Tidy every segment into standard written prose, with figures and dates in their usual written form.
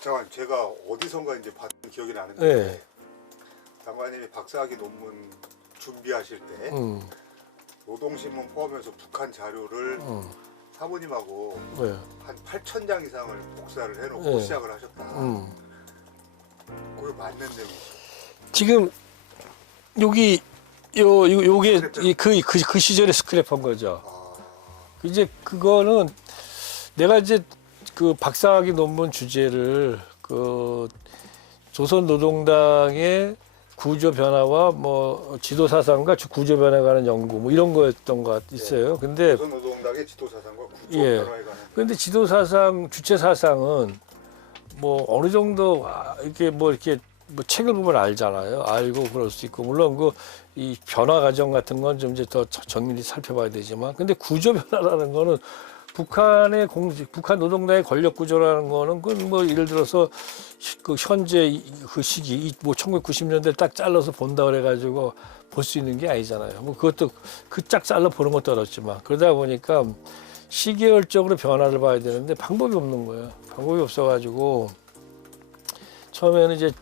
잠깐 제가 어디선가 이제 봤던 기억이 나는데 네. 장관님이 박사학위 논문 준비하실 때 노동신문 포함해서 북한 자료를 사모님하고 네. 한 8,000장 이상을 복사를 해놓고 네. 시작을 하셨다. 그게 맞는 내용이죠. 지금 여기 요게 그 시절에 스크랩한 거죠. 이제 그거는 내가 이제 그 박사학위 논문 주제를 그 조선노동당의 구조 변화와 뭐 지도 사상과 구조 변화에 관한 연구 뭐 이런 거였던 것 있어요. 근데 조선노동당의 지도 사상과 구조 예. 변화에 관한. 근데 지도 사상 주체 사상은 뭐 어느 정도 이렇게 뭐 책을 보면 알잖아요. 알고 그럴 수 있고 물론 그 이 변화 과정 같은 건 좀 이제 더 정밀히 살펴봐야 되지만 근데 구조 변화라는 거는 북한 노동당의 권력 구조라는 거는 그 뭐 예를 들어서 그 현재 그 시기 뭐 1990년대 딱 잘라서 본다 그래가지고 볼 수 있는 게 아니잖아요. 뭐 그것도 그 짝 잘라 보는 것도 어렵지만 그러다 보니까 시계열적으로 변화를 봐야 되는데 방법이 없는 거예요. 방법이 없어가지고 처음에는 이제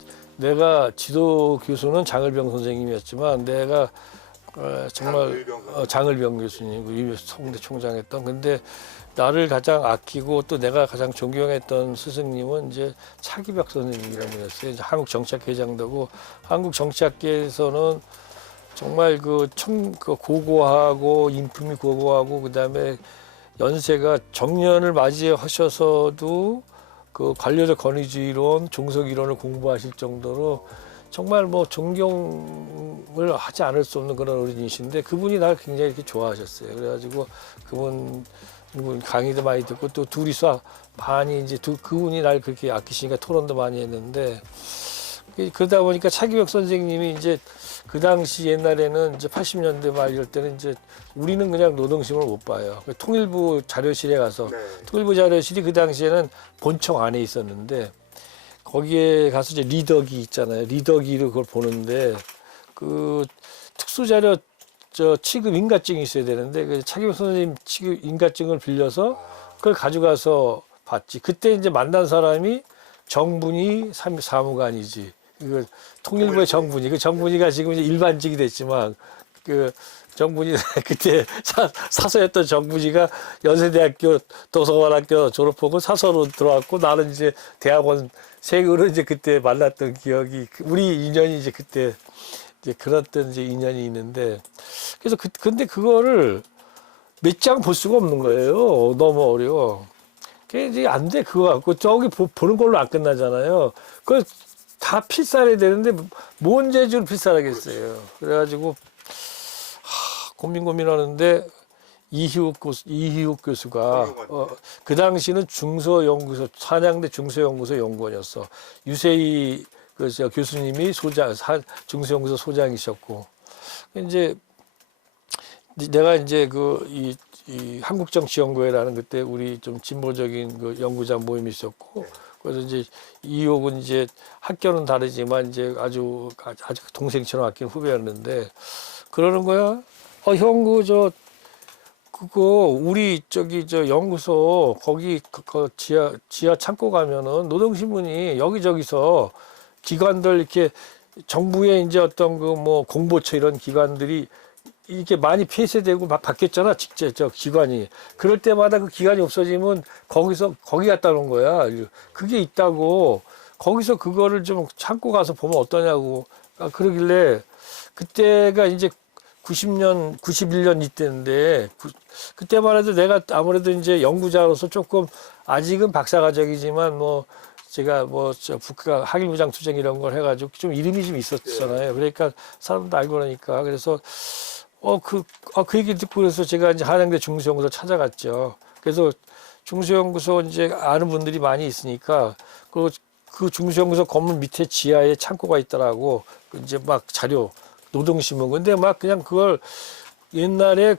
내가 지도 교수는 장을병 선생님이었지만 내가 정말 장을병 교수님, 성대 총장했던. 근데 나를 가장 아끼고 또 내가 가장 존경했던 스승님은 이제 차기벽 선생님이라고 그랬어요. 이제 한국 정치학회장되고 한국 정치학계에서는 정말 그 고고하고 인품이 고고하고 그다음에 연세가 정년을 맞이하셔서도 그 관료적 권위주의론, 종속 이론을 공부하실 정도로 정말 뭐 존경을 하지 않을 수 없는 그런 어른이신데 그분이 날 굉장히 이렇게 좋아하셨어요. 그래가지고 그분 강의도 많이 듣고 또 둘이서 많이 이제 그분이 날 그렇게 아끼시니까 토론도 많이 했는데 그러다 보니까 차기벽 선생님이 이제 그 당시 옛날에는 이제 80년대 말 이럴 때는 이제 우리는 그냥 노동신문을 못 봐요. 통일부 자료실에 가서 통일부 자료실이 그 당시에는 본청 안에 있었는데 거기에 가서 이제 리더기 있잖아요. 리더기로 그걸 보는데 그 특수자료 취급 인가증이 있어야 되는데 그 차기벽 선생님 취급 인가증을 빌려서 그걸 가져가서 봤지. 그때 이제 만난 사람이 정분이 사무관이지. 그 통일부의 정분이 그 정분이가 지금 이제 일반직이 됐지만 그 정분이 그때 사서였던 정분이가 연세대학교 도서관학교 졸업하고 사서로 들어왔고 나는 이제 대학원 생으로 이제 그때 만났던 기억이 우리 인연이 이제 그때 이제 그랬던 이제 인연이 있는데 그래서 근데 그거를 몇 장 볼 수가 없는 거예요. 너무 어려워. 그게 이제 안 돼 그거 갖고 저기 보는 걸로 안 끝나잖아요. 그 다 필사해야 되는데 뭔 재주로 필사하겠어요. 그래가지고 고민하는데 이희욱 교수가 그 당시는 중서연구소 한양대 중서연구소 연구원이었어. 유세희 교수님이 중서연구소 소장이셨고 이제 내가 이제 이 한국정치연구회라는 그때 우리 좀 진보적인 그 연구자 모임이 있었고 그래서 이제 이옥은 이제 학교는 다르지만 이제 아주 동생처럼 아끼는 후배였는데 그러는 거야. 형 그거 우리 연구소 거기 그 지하 창고 가면은 노동신문이 여기저기서 기관들 이렇게 정부의 이제 어떤 그 뭐 공보처 이런 기관들이 이렇게 많이 폐쇄되고 막 바뀌었잖아, 직접 기관이. 그럴 때마다 그 기관이 없어지면 거기 갔다 놓은 거야. 그게 있다고. 거기서 그거를 좀 참고 가서 보면 어떠냐고. 그러길래 그때가 이제 90년, 91년 이때인데 그때만 해도 내가 아무래도 이제 연구자로서 조금 아직은 박사과정이지만 뭐 제가 북한 항일무장 투쟁 이런 걸 해가지고 좀 이름이 좀 있었잖아요. 그러니까 사람도 알고 그러니까 그래서 그 얘기 듣고 그래서 제가 이제 한양대 중수연구소 찾아갔죠. 그래서 중수연구소 이제 아는 분들이 많이 있으니까 그 중수연구소 건물 밑에 지하에 창고가 있더라고. 이제 막 자료, 노동신문. 근데 막 그냥 그걸 옛날에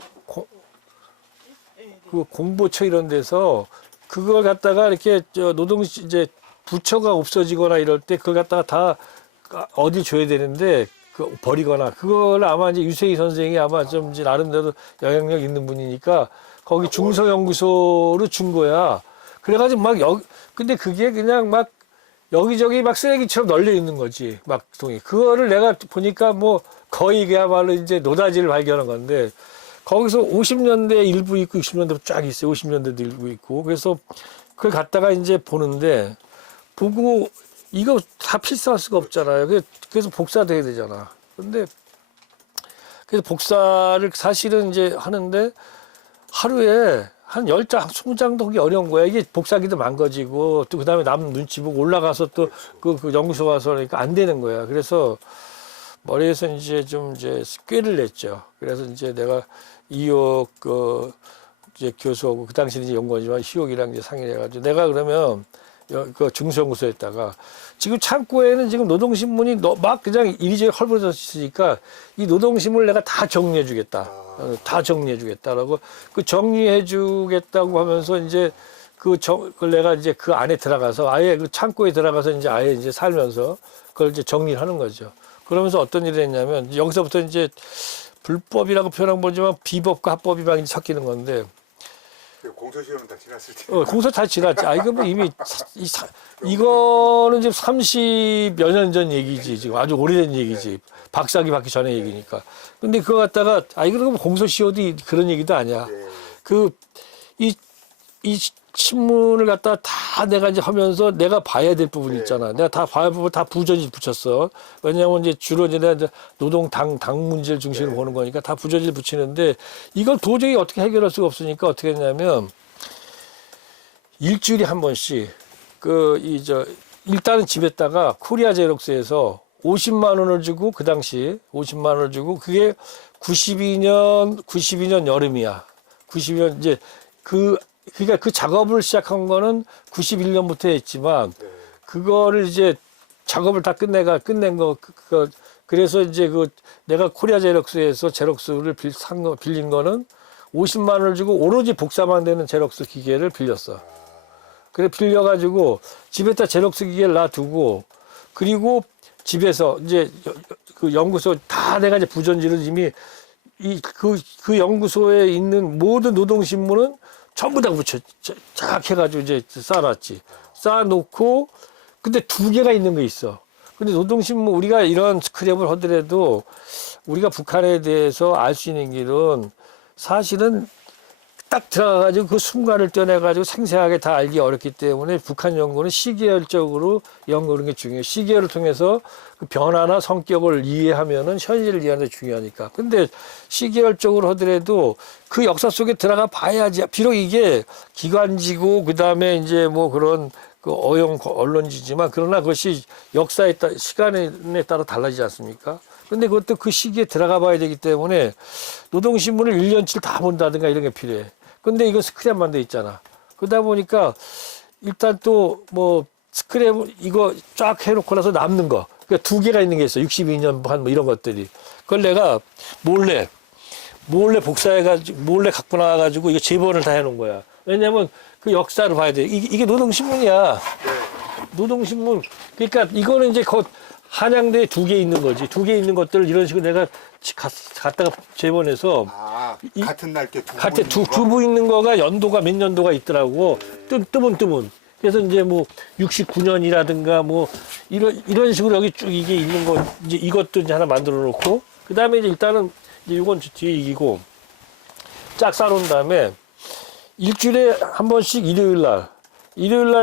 그 공보처 이런 데서 그걸 갖다가 이렇게 이제 부처가 없어지거나 이럴 때 그걸 갖다가 다 어디 줘야 되는데 버리거나 그걸 아마 이제 유세희 선생이 아마 좀 이제 나름대로 영향력 있는 분이니까 거기 중서연구소로 준 거야. 그래가지고 근데 그게 그냥 막 여기저기 막 쓰레기처럼 널려 있는 거지, 막 통이. 그거를 내가 보니까 뭐 거의 그야말로 이제 노다지를 발견한 건데, 거기서 50년대 일부 있고 60년대 쫙 있어요. 50년대도 일부 있고. 그래서 그걸 갖다가 이제 보는데, 보고 이거 다 필사할 수가 없잖아요. 그래서 복사돼야 되잖아. 근데 그래서 복사를 사실은 이제 하는데 하루에 한 10장, 20장도 하기 어려운 거야. 이게 복사기도 망가지고 또 그다음에 남 눈치 보고 올라가서 또 그 연구소 가서 그러니까 안 되는 거야. 그래서 머리에서 이제 좀 이제 꾀를 냈죠. 그래서 이제 내가 이옥 이제 교수하고 그 당시는 이제 연구원이지만 희옥이랑 이제 상의를 해가지고 내가 그러면 그 중수연구소에다가 지금 창고에는 지금 노동신문이 막 그냥 이리저리 헐버려져 있으니까 이 노동신문을 내가 다 정리해 주겠다. 다 정리해 주겠다라고 그 정리해 주겠다고 하면서 이제 그걸 내가 이제 그 안에 들어가서 아예 그 창고에 들어가서 이제 아예 이제 살면서 그걸 이제 정리를 하는 거죠. 그러면서 어떤 일을 했냐면 여기서부터 이제 불법이라고 표현한 거지만 비법과 합법이 막 섞이는 건데 공소시효는 다 지났을 때. 공소 다 지났지. 아, 이거 뭐 이미, 이거는 지금 30여 년 전 얘기지. 지금 아주 오래된 얘기지. 박사학위 받기 전에 얘기니까. 근데 그거 갖다가, 이거 공소시효도 그런 얘기도 아니야. 이 신문을 갖다가 다 내가 이제 하면서 내가 봐야 될 부분이 있잖아. 내가 다 봐야 할 부분 다 부전질 붙였어. 왜냐하면 이제 주로 이제 내가 노동 당 문제를 중심으로 보는 거니까 다 부전질 붙이는데 이걸 도저히 어떻게 해결할 수가 없으니까 어떻게 했냐면 일주일에 한 번씩 일단은 집에다가 코리아 제록스에서 50만 원을 주고 그 당시 50만 원을 주고 그게 92년 여름이야. 92년 이제 그러니까 그 작업을 시작한 거는 91년부터 했지만 그거를 이제 작업을 다 끝낸 거 그래서 이제 내가 코리아 제록스에서 제록스를 빌린 거는 50만 원을 주고 오로지 복사만 되는 제록스 기계를 빌렸어. 그래 빌려가지고 집에다 제록스 기계를 놔두고 그리고 집에서 이제 그 연구소 다 내가 이제 부전지를 이미 그 연구소에 있는 모든 노동신문은 전부 다 쫙 해가지고 이제 쌓아놨지. 쌓아놓고, 근데 2개가 있는 거 있어. 근데 노동신문, 우리가 이런 스크랩을 하더라도 우리가 북한에 대해서 알 수 있는 길은 사실은 딱 들어가가지고 그 순간을 떼내가지고 생생하게 다 알기 어렵기 때문에 북한 연구는 시계열적으로 연구하는 게 중요해요. 시계열을 통해서 그 변화나 성격을 이해하면은 현실을 이해하는 게 중요하니까. 근데 시계열적으로 하더라도 그 역사 속에 들어가 봐야지. 비록 이게 기관지고 그 다음에 이제 뭐 그런 그 어용 언론지지만 그러나 그것이 역사에 따라 시간에 따라 달라지지 않습니까? 근데 그것도 그 시기에 들어가 봐야 되기 때문에 노동신문을 1년치를 다 본다든가 이런 게 필요해. 근데 이거 스크랩만 돼 있잖아. 그러다 보니까 일단 또 뭐 스크랩 이거 쫙 해놓고 나서 남는 거. 그러니까 2개가 있는 게 있어. 62년 한 뭐 이런 것들이. 그걸 내가 몰래 복사해가지고, 몰래 갖고 나와가지고 이거 재본을 다 해놓은 거야. 왜냐면 그 역사를 봐야 돼. 이게 노동신문이야. 노동신문. 그러니까 이거는 이제 한양대에 2개 있는 거지. 2개 있는 것들을 이런 식으로 내가 갖다가 재본해서. 같은 날께 두 부 있는 거가 연도가 몇 년도가 있더라고. 뜨문. 그래서 이제 뭐 69년이라든가 뭐 이런 식으로 여기 쭉 이게 있는 거 이제 이것도 이제 하나 만들어 놓고 그 다음에 이제 일단은 이제 이건 뒤에 이기고 쫙 쌓아놓은 다음에 일주일에 한 번씩 일요일 날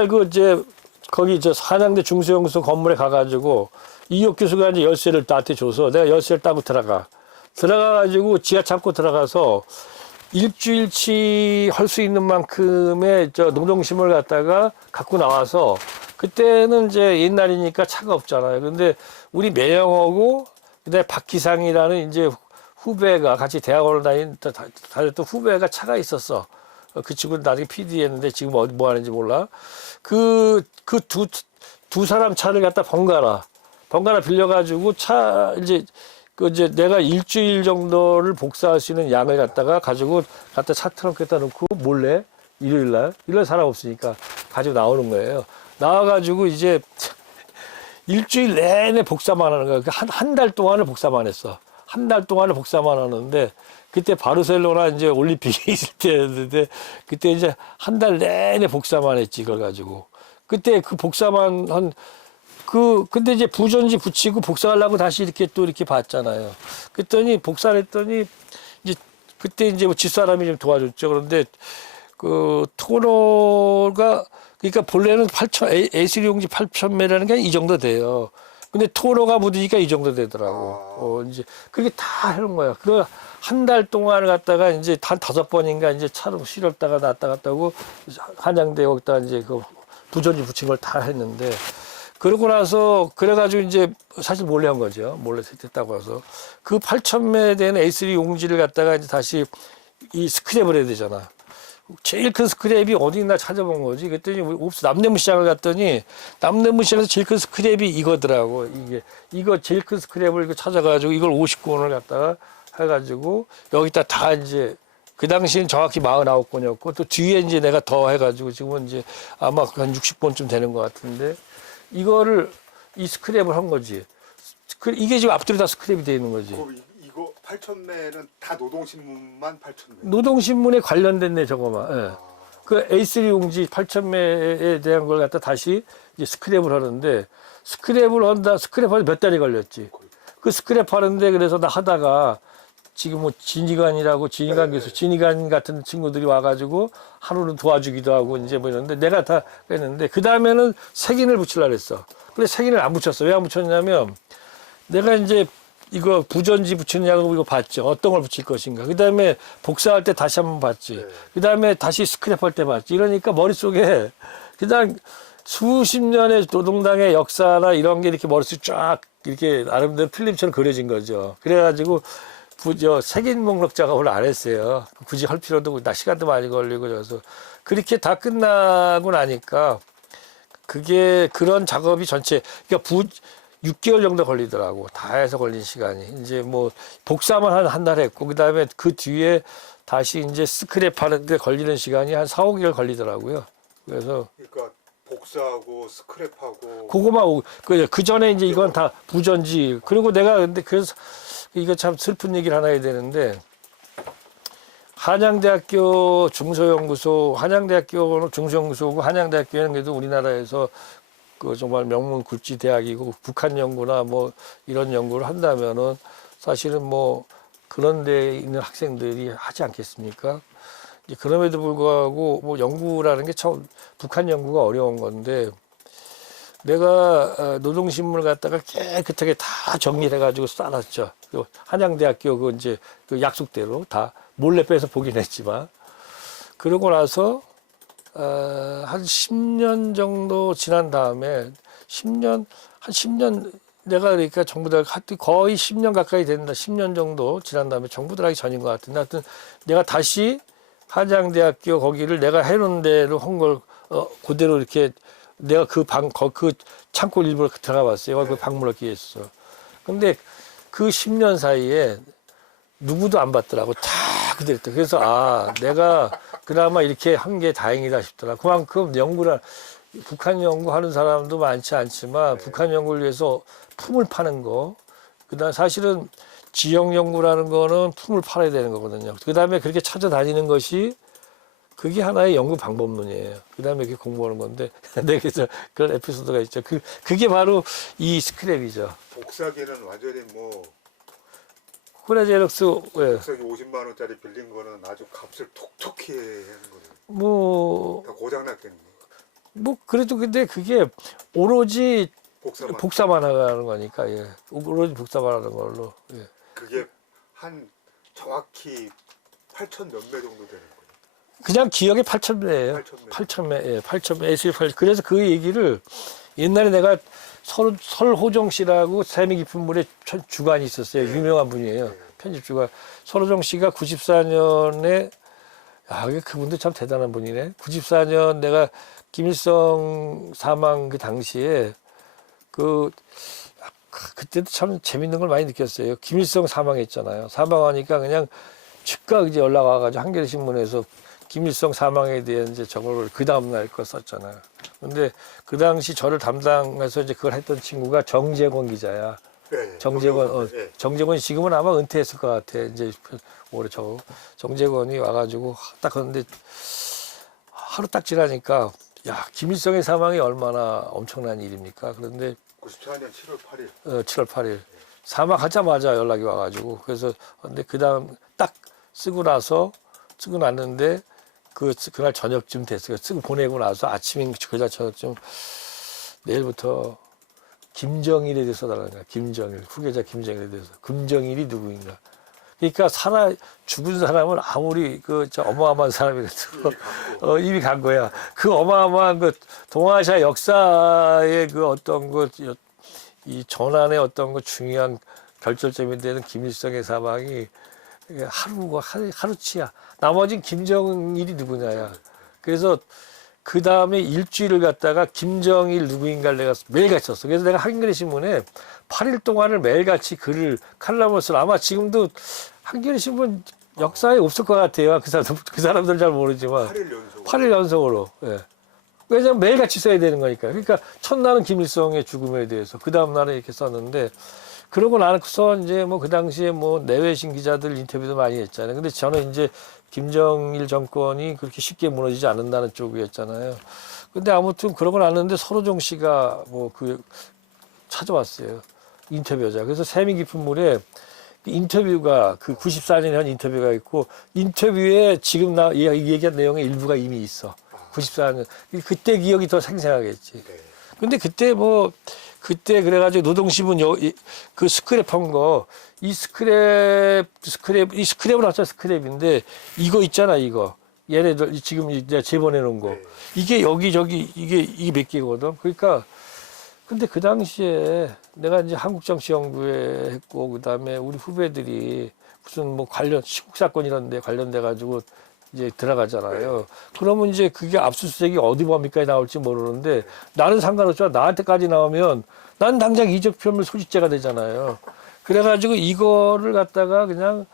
그 이제 거기 한양대 중수연구소 건물에 가가지고 이옥 교수가 이제 열쇠를 나한테 줘서 내가 열쇠를 따고 들어가가지고 지하 창고 들어가서 일주일치 할 수 있는 만큼의 노동심을 갖다가 갖고 나와서 그때는 이제 옛날이니까 차가 없잖아요. 근데 우리 매영하고 그다음에 박기상이라는 이제 후배가 같이 대학원을 다녔던 후배가 차가 있었어. 그 친구는 나중에 PD했는데 지금 뭐 하는지 몰라. 그 두 사람 차를 갖다 번갈아 빌려가지고 이제 내가 일주일 정도를 복사할 수 있는 양을 갖다 차 트렁크에다 놓고 몰래 일요일 날 사람 없으니까 가지고 나오는 거예요. 나와가지고 이제 일주일 내내 복사만 하는 거야. 한 달 동안을 복사만 했어. 한 달 동안을 복사만 하는데 그때 바르셀로나 이제 올림픽이 있을 때였는데 그때 이제 한 달 내내 복사만 했지. 그걸 가지고. 그때 그 복사만 근데 이제 부전지 붙이고 복사하려고 다시 이렇게 또 이렇게 봤잖아요. 그랬더니 복사를 했더니 이제 그때 이제 뭐 집사람이 좀 도와줬죠. 그런데 그 토너가 그러니까 본래는 8천 A3 용지 8,000매라는 게 이 정도 돼요. 근데 토너가 묻으니까 이 정도 되더라고. 이제 그렇게 다 해놓은 거야. 그거 한 달 동안을 갖다가 이제 한 5번인가 이제 차로 실었다가 놨다 갔다 하고 한양대 거기다 이제 그 부전지 붙인 걸 다 했는데 그러고 나서 그래가지고 이제 사실 몰래 한 거죠. 몰래 세팅했다고 해서 그 8,000매 되는 A3 용지를 갖다가 이제 다시 이 스크랩을 해야 되잖아. 제일 큰 스크랩이 어디 있나 찾아본 거지. 그랬더니 없어. 남대문 시장을 갔더니 남대문 시장에서 제일 큰 스크랩이 이거더라고. 이거 제일 큰 스크랩을 이거 찾아가지고 이걸 50권을 갖다가 해가지고 여기다 다 이제 그 당시엔 정확히 49권이었고 또 뒤에 이제 내가 더 해가지고 지금은 이제 아마 한 60권쯤 되는 것 같은데 이거를 이 스크랩을 한 거지. 이게 지금 앞뒤로 다 스크랩이 돼 있는 거지. 이거 8,000매는 다 노동신문만 8,000매. 노동신문에 관련됐네 저거만. 예. 그 A3 용지 8,000매에 대한 걸 갖다 다시 이제 스크랩을 하는데 스크랩하는데 몇 달이 걸렸지. 그 스크랩 하는데 그래서 나 하다가 지금 뭐 진이관 교수, 진이관 같은 친구들이 와가지고 하루는 도와주기도 하고 이제 뭐 이러는데 내가 다 했는데 그 다음에는 색인을 붙이려고 했어. 근데 색인을 안 붙였어. 왜 안 붙였냐면 내가 이제 이거 부전지 붙이느냐고 이거 봤죠. 어떤 걸 붙일 것인가. 그 다음에 복사할 때 다시 한번 봤지. 그 다음에 다시 스크랩할 때 봤지. 이러니까 머릿속에 그냥 수십 년의 노동당의 역사나 이런 게 이렇게 머릿속에 쫙 이렇게 나름대로 필름처럼 그려진 거죠. 그래가지고 색인 목록 작업을 안 했어요. 굳이 할 필요도 없고, 시간도 많이 걸리고, 그래서. 그렇게 다 끝나고 나니까, 그런 작업이 전체, 그러니까 6개월 정도 걸리더라고. 다 해서 걸린 시간이. 이제 뭐, 복사만 한 달 했고, 그 다음에 그 뒤에 다시 이제 스크랩 하는데 걸리는 시간이 한 4, 5개월 걸리더라고요. 그래서. 그러니까 복사하고 스크랩하고. 그거만, 그 전에 이제 이건 다 부전지. 그리고 내가 근데 그래서, 이거 참 슬픈 얘기를 하나 해야 되는데 한양대학교 중소연구소고 한양대학교는 그래도 우리나라에서 그 정말 명문 굴지 대학이고 북한 연구나 뭐 이런 연구를 한다면은 사실은 뭐 그런 데에 있는 학생들이 하지 않겠습니까? 이제 그럼에도 불구하고 뭐 연구라는 게 처음 북한 연구가 어려운 건데 내가 노동신문을 갖다가 깨끗하게 다 정리를 해가지고 써놨죠. 한양대학교 그 약속대로 다 몰래 빼서 보긴 했지만 그러고 나서 한 10년 정도 지난 다음에 한 10년 내가 그러니까 정부들 거의 10년 가까이 된다. 10년 정도 지난 다음에 정부들 하기 전인 것 같은데 하여튼 내가 다시 한양대학교 거기를 내가 해놓은 대로 한 걸 그대로 이렇게 내가 그 창고 일부러 들어가 봤어요. 그 방문하기 위해서. 근데 그 10년 사이에 누구도 안 봤더라고. 다 그대로 있다. 그래서 내가 그나마 이렇게 한 게 다행이다 싶더라. 그만큼 북한 연구하는 사람도 많지 않지만 북한 연구를 위해서 품을 파는 거. 그다음 사실은 지역 연구라는 거는 품을 팔아야 되는 거거든요. 그다음에 그렇게 찾아다니는 것이 그게 하나의 연구 방법론이에요. 그 다음에 이렇게 공부하는 건데, 그래서 그런 에피소드가 있죠. 그게 바로 이 스크랩이죠. 복사기는 완전히 뭐. 코레제럭스, 예. 복사기 50만원짜리 빌린 거는 아주 값을 톡톡히 하는 거예요. 뭐. 다 고장났겠네. 뭐, 그래도 근데 그게 오로지 복사만 하는 거니까, 예. 오로지 복사만 하는 걸로, 예. 그게 한 정확히 8,000 몇 매 정도 되는 거예요. 그냥 기억에 8,000매예요. 8,000매, 예, 8,000매. 그래서 그 얘기를 옛날에 내가 설호정 씨라고 샘이 깊은 물의 주간이 있었어요. 유명한 분이에요. 편집주가. 설호정 씨가 94년에 그분도 참 대단한 분이네. 94년 내가 김일성 사망 그 당시에 그때도 참 재밌는 걸 많이 느꼈어요. 김일성 사망했잖아요. 사망하니까 그냥 즉각 이제 연락 와가지고 한겨레 신문에서 김일성 사망에 대한 이제 저거를 그 다음날 거 썼잖아요. 근데 그 당시 저를 담당해서 이제 그걸 했던 친구가 정재권 기자야. 네, 정재권 지금은 아마 은퇴했을 것 같아. 이제 올해 정재권이 와가지고 딱 그런데 하루 딱 지나니까 야, 김일성의 사망이 얼마나 엄청난 일입니까? 그런데 94년 7월 8일. 7월 8일 사망하자마자 연락이 와가지고 그래서 근데 그 다음 딱 쓰고 났는데 그날 저녁쯤 됐어요. 쓰고 보내고 나서 아침인 그날 저녁쯤 내일부터 김정일에 대해서 달라는 거야. 김정일 후계자 김정일에 대해서 김정일이 누구인가? 그러니까 죽은 사람은 아무리 저 어마어마한 사람이라도 이미 간 거야. 그 어마어마한 동아시아 역사의 어떤 이 전환의 어떤 중요한 결절점이 되는 김일성의 사망이 하루치야. 나머진 김정일이 누구냐야. 그래서 그 다음에 일주일을 갖다가 김정일 누구인가를 내가 매일같이 썼어. 그래서 내가 한겨레 신문에 8일 동안을 매일같이 칼럼을 써. 아마 지금도 한겨레 신문 역사에 없을 것 같아요. 그 사람들 잘 모르지만 8일 연속으로. 예. 왜냐면 매일같이 써야 되는 거니까. 그러니까 첫날은 김일성의 죽음에 대해서, 그 다음 날은 이렇게 썼는데, 그러고 나서 이제 그 당시에 내외신 기자들 인터뷰도 많이 했잖아요. 근데 저는 이제 김정일 정권이 그렇게 쉽게 무너지지 않는다는 쪽이었잖아요. 근데 아무튼 그러고 났는데 서로정 씨가 찾아왔어요. 인터뷰자. 그래서 세미 깊은 물에 인터뷰가 94년 현 인터뷰가 있고, 인터뷰에 지금 얘기한 내용의 일부가 이미 있어. 94년. 그때 기억이 더 생생하겠지. 근데 그때 그래가지고 노동신문 그 스크랩한 거, 이 스크랩은 어쩌 스크랩인데, 이거 있잖아, 이거. 얘네들 지금 이제 재본해 놓은 거. 이게 여기저기, 이게 몇 개거든. 그러니까, 근데 그 당시에 내가 이제 한국정치연구회 했고, 그 다음에 우리 후배들이 무슨 시국사건 이런 데 관련돼가지고 이제 들어가잖아요. 그러면 이제 그게 압수수색이 어디 범위까지 나올지 모르는데 나는 상관없죠. 나한테까지 나오면 난 당장 이적표물 소지죄가 되잖아요. 그래가지고 이거를 갖다가 그냥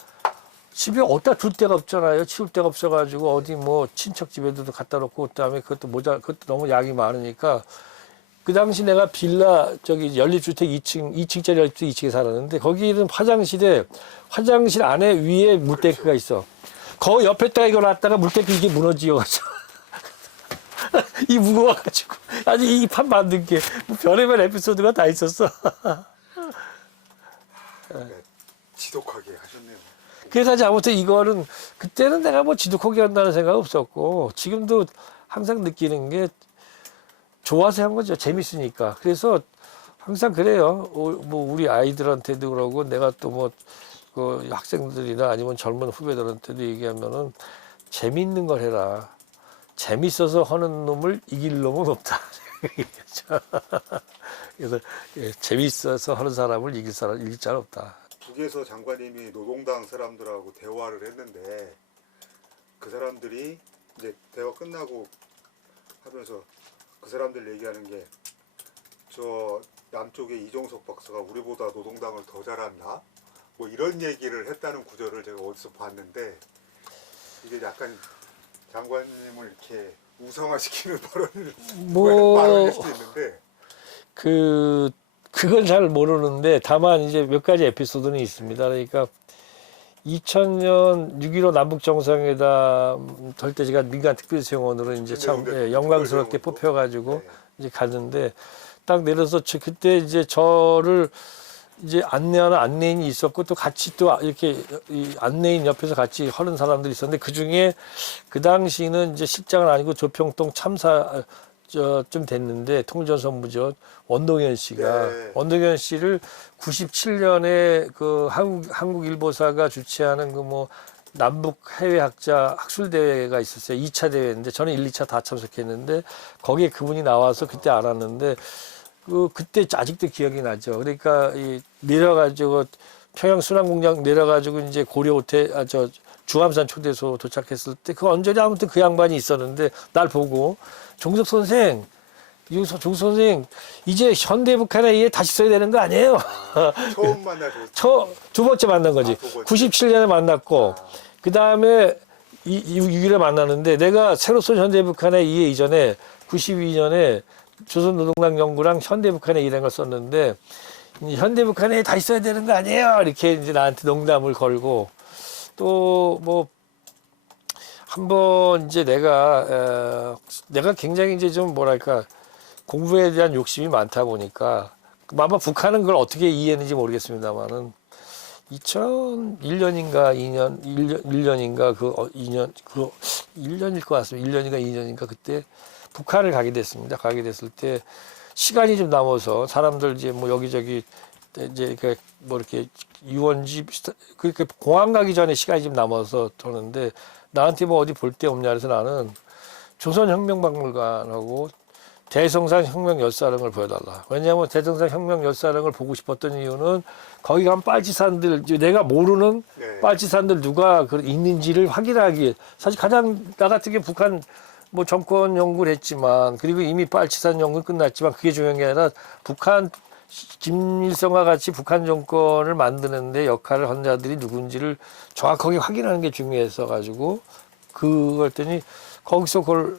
집에 어디다 둘 데가 없잖아요. 치울 데가 없어가지고 어디 친척 집에도 갖다 놓고 그다음에 그것도 너무 양이 많으니까 그 당시 내가 빌라 연립주택 2층짜리 연립주택 2층에 살았는데 거기는 화장실 안에 위에 물탱크가 있어. 그 옆에다가 이걸 놨다가 물탱크 이게 무너지어가지고 이 무거워가지고 아주 이 판 만든 게 별의별 에피소드가 다 있었어. 지독하게 하셨네요. 그래서 아무튼 이거는 그때는 내가 지독하게 한다는 생각 없었고 지금도 항상 느끼는 게 좋아서 한 거죠. 재밌으니까. 그래서 항상 그래요. 우리 아이들한테도 그러고 내가 또 그 학생들이나 아니면 젊은 후배들한테도 얘기하면은 재밌는 걸 해라. 재밌어서 하는 놈을 이길 놈은 없다. 그래서 재밌어서 하는 사람을 이길 자는 없다. 북에서 장관님이 노동당 사람들하고 대화를 했는데 그 사람들이 이제 대화 끝나고 하면서 그 사람들 얘기하는 게 저 남쪽의 이종석 박사가 우리보다 노동당을 더 잘았나? 이런 얘기를 했다는 구절을 제가 어디서 봤는데 이게 약간 장관님을 이렇게 우상화시키는 발언일 수도 있는데 그건 잘 모르는데 다만 이제 몇 가지 에피소드는 있습니다. 그러니까 2000년 6.15 남북정상회담 할 때 제가 민간 특별수용원으로 이제 참 영광스럽게 뽑혀가지고 이제 갔는데 딱 내려서 그때 이제 저를 이제 안내하는 안내인이 있었고 또 같이 또 이렇게 이 안내인 옆에서 같이 하는 사람들이 있었는데 그 중에 그 당시는 이제 실장은 아니고 조평동 참사 좀 됐는데 통전선무죠 원동현 씨가 원동현 씨를 97년에 그 한국일보사가 주최하는 남북 해외 학자 학술 대회가 있었어요. 2차 대회인데 저는 1, 2차 다 참석했는데 거기에 그분이 나와서 그때 알았는데 그때 아직도 기억이 나죠. 그러니까 내려가지고 평양 순환공장 내려가지고 이제 고려 호텔 주암산 초대소 도착했을 때 그 언저리 아무튼 그 양반이 있었는데 날 보고 종석 선생 이제 현대 북한에 의해 다시 써야 되는 거 아니에요? 처음 만나서 두 번째 만난 거지. 97년에 만났고 그 다음에 6일에 만났는데 내가 새로 쓴 현대 북한에 의해 이전에 92년에 조선노동당 연구랑 현대북한에 이런 걸 썼는데 현대북한에 다시 써야 되는 거 아니에요? 이렇게 이제 나한테 농담을 걸고 또 한번 이제 내가 굉장히 이제 좀 뭐랄까 공부에 대한 욕심이 많다 보니까 아마 북한은 그걸 어떻게 이해했는지 모르겠습니다만은 2001년인가 1년인가 1년일 것 같습니다. 1년인가 2년인가 그때 북한을 가게 됐습니다. 가게 됐을 때 시간이 좀 남아서 사람들 이제 뭐 여기저기 이제 뭐 이렇게 유원지 그렇게 공항 가기 전에 시간이 좀 남아서 도는데 나한테 뭐 어디 볼 데 없냐 그래서 나는 조선혁명박물관하고 대성산 혁명 열사릉을 보여달라. 왜냐하면 대성산 혁명 열사릉을 보고 싶었던 이유는 거기 가면 빨치산들 내가 모르는 네. 빨치산들 누가 있는지를 확인하기 위해 사실 가장 나 같은 게 북한 뭐 정권 연구를 했지만 그리고 이미 빨치산 연구는 끝났지만 그게 중요한 게 아니라 북한 김일성과 같이 북한 정권을 만드는데 역할을 한 자들이 누군지를 정확하게 확인하는 게 중요해서 가지고 그걸 했더니 거기서 그걸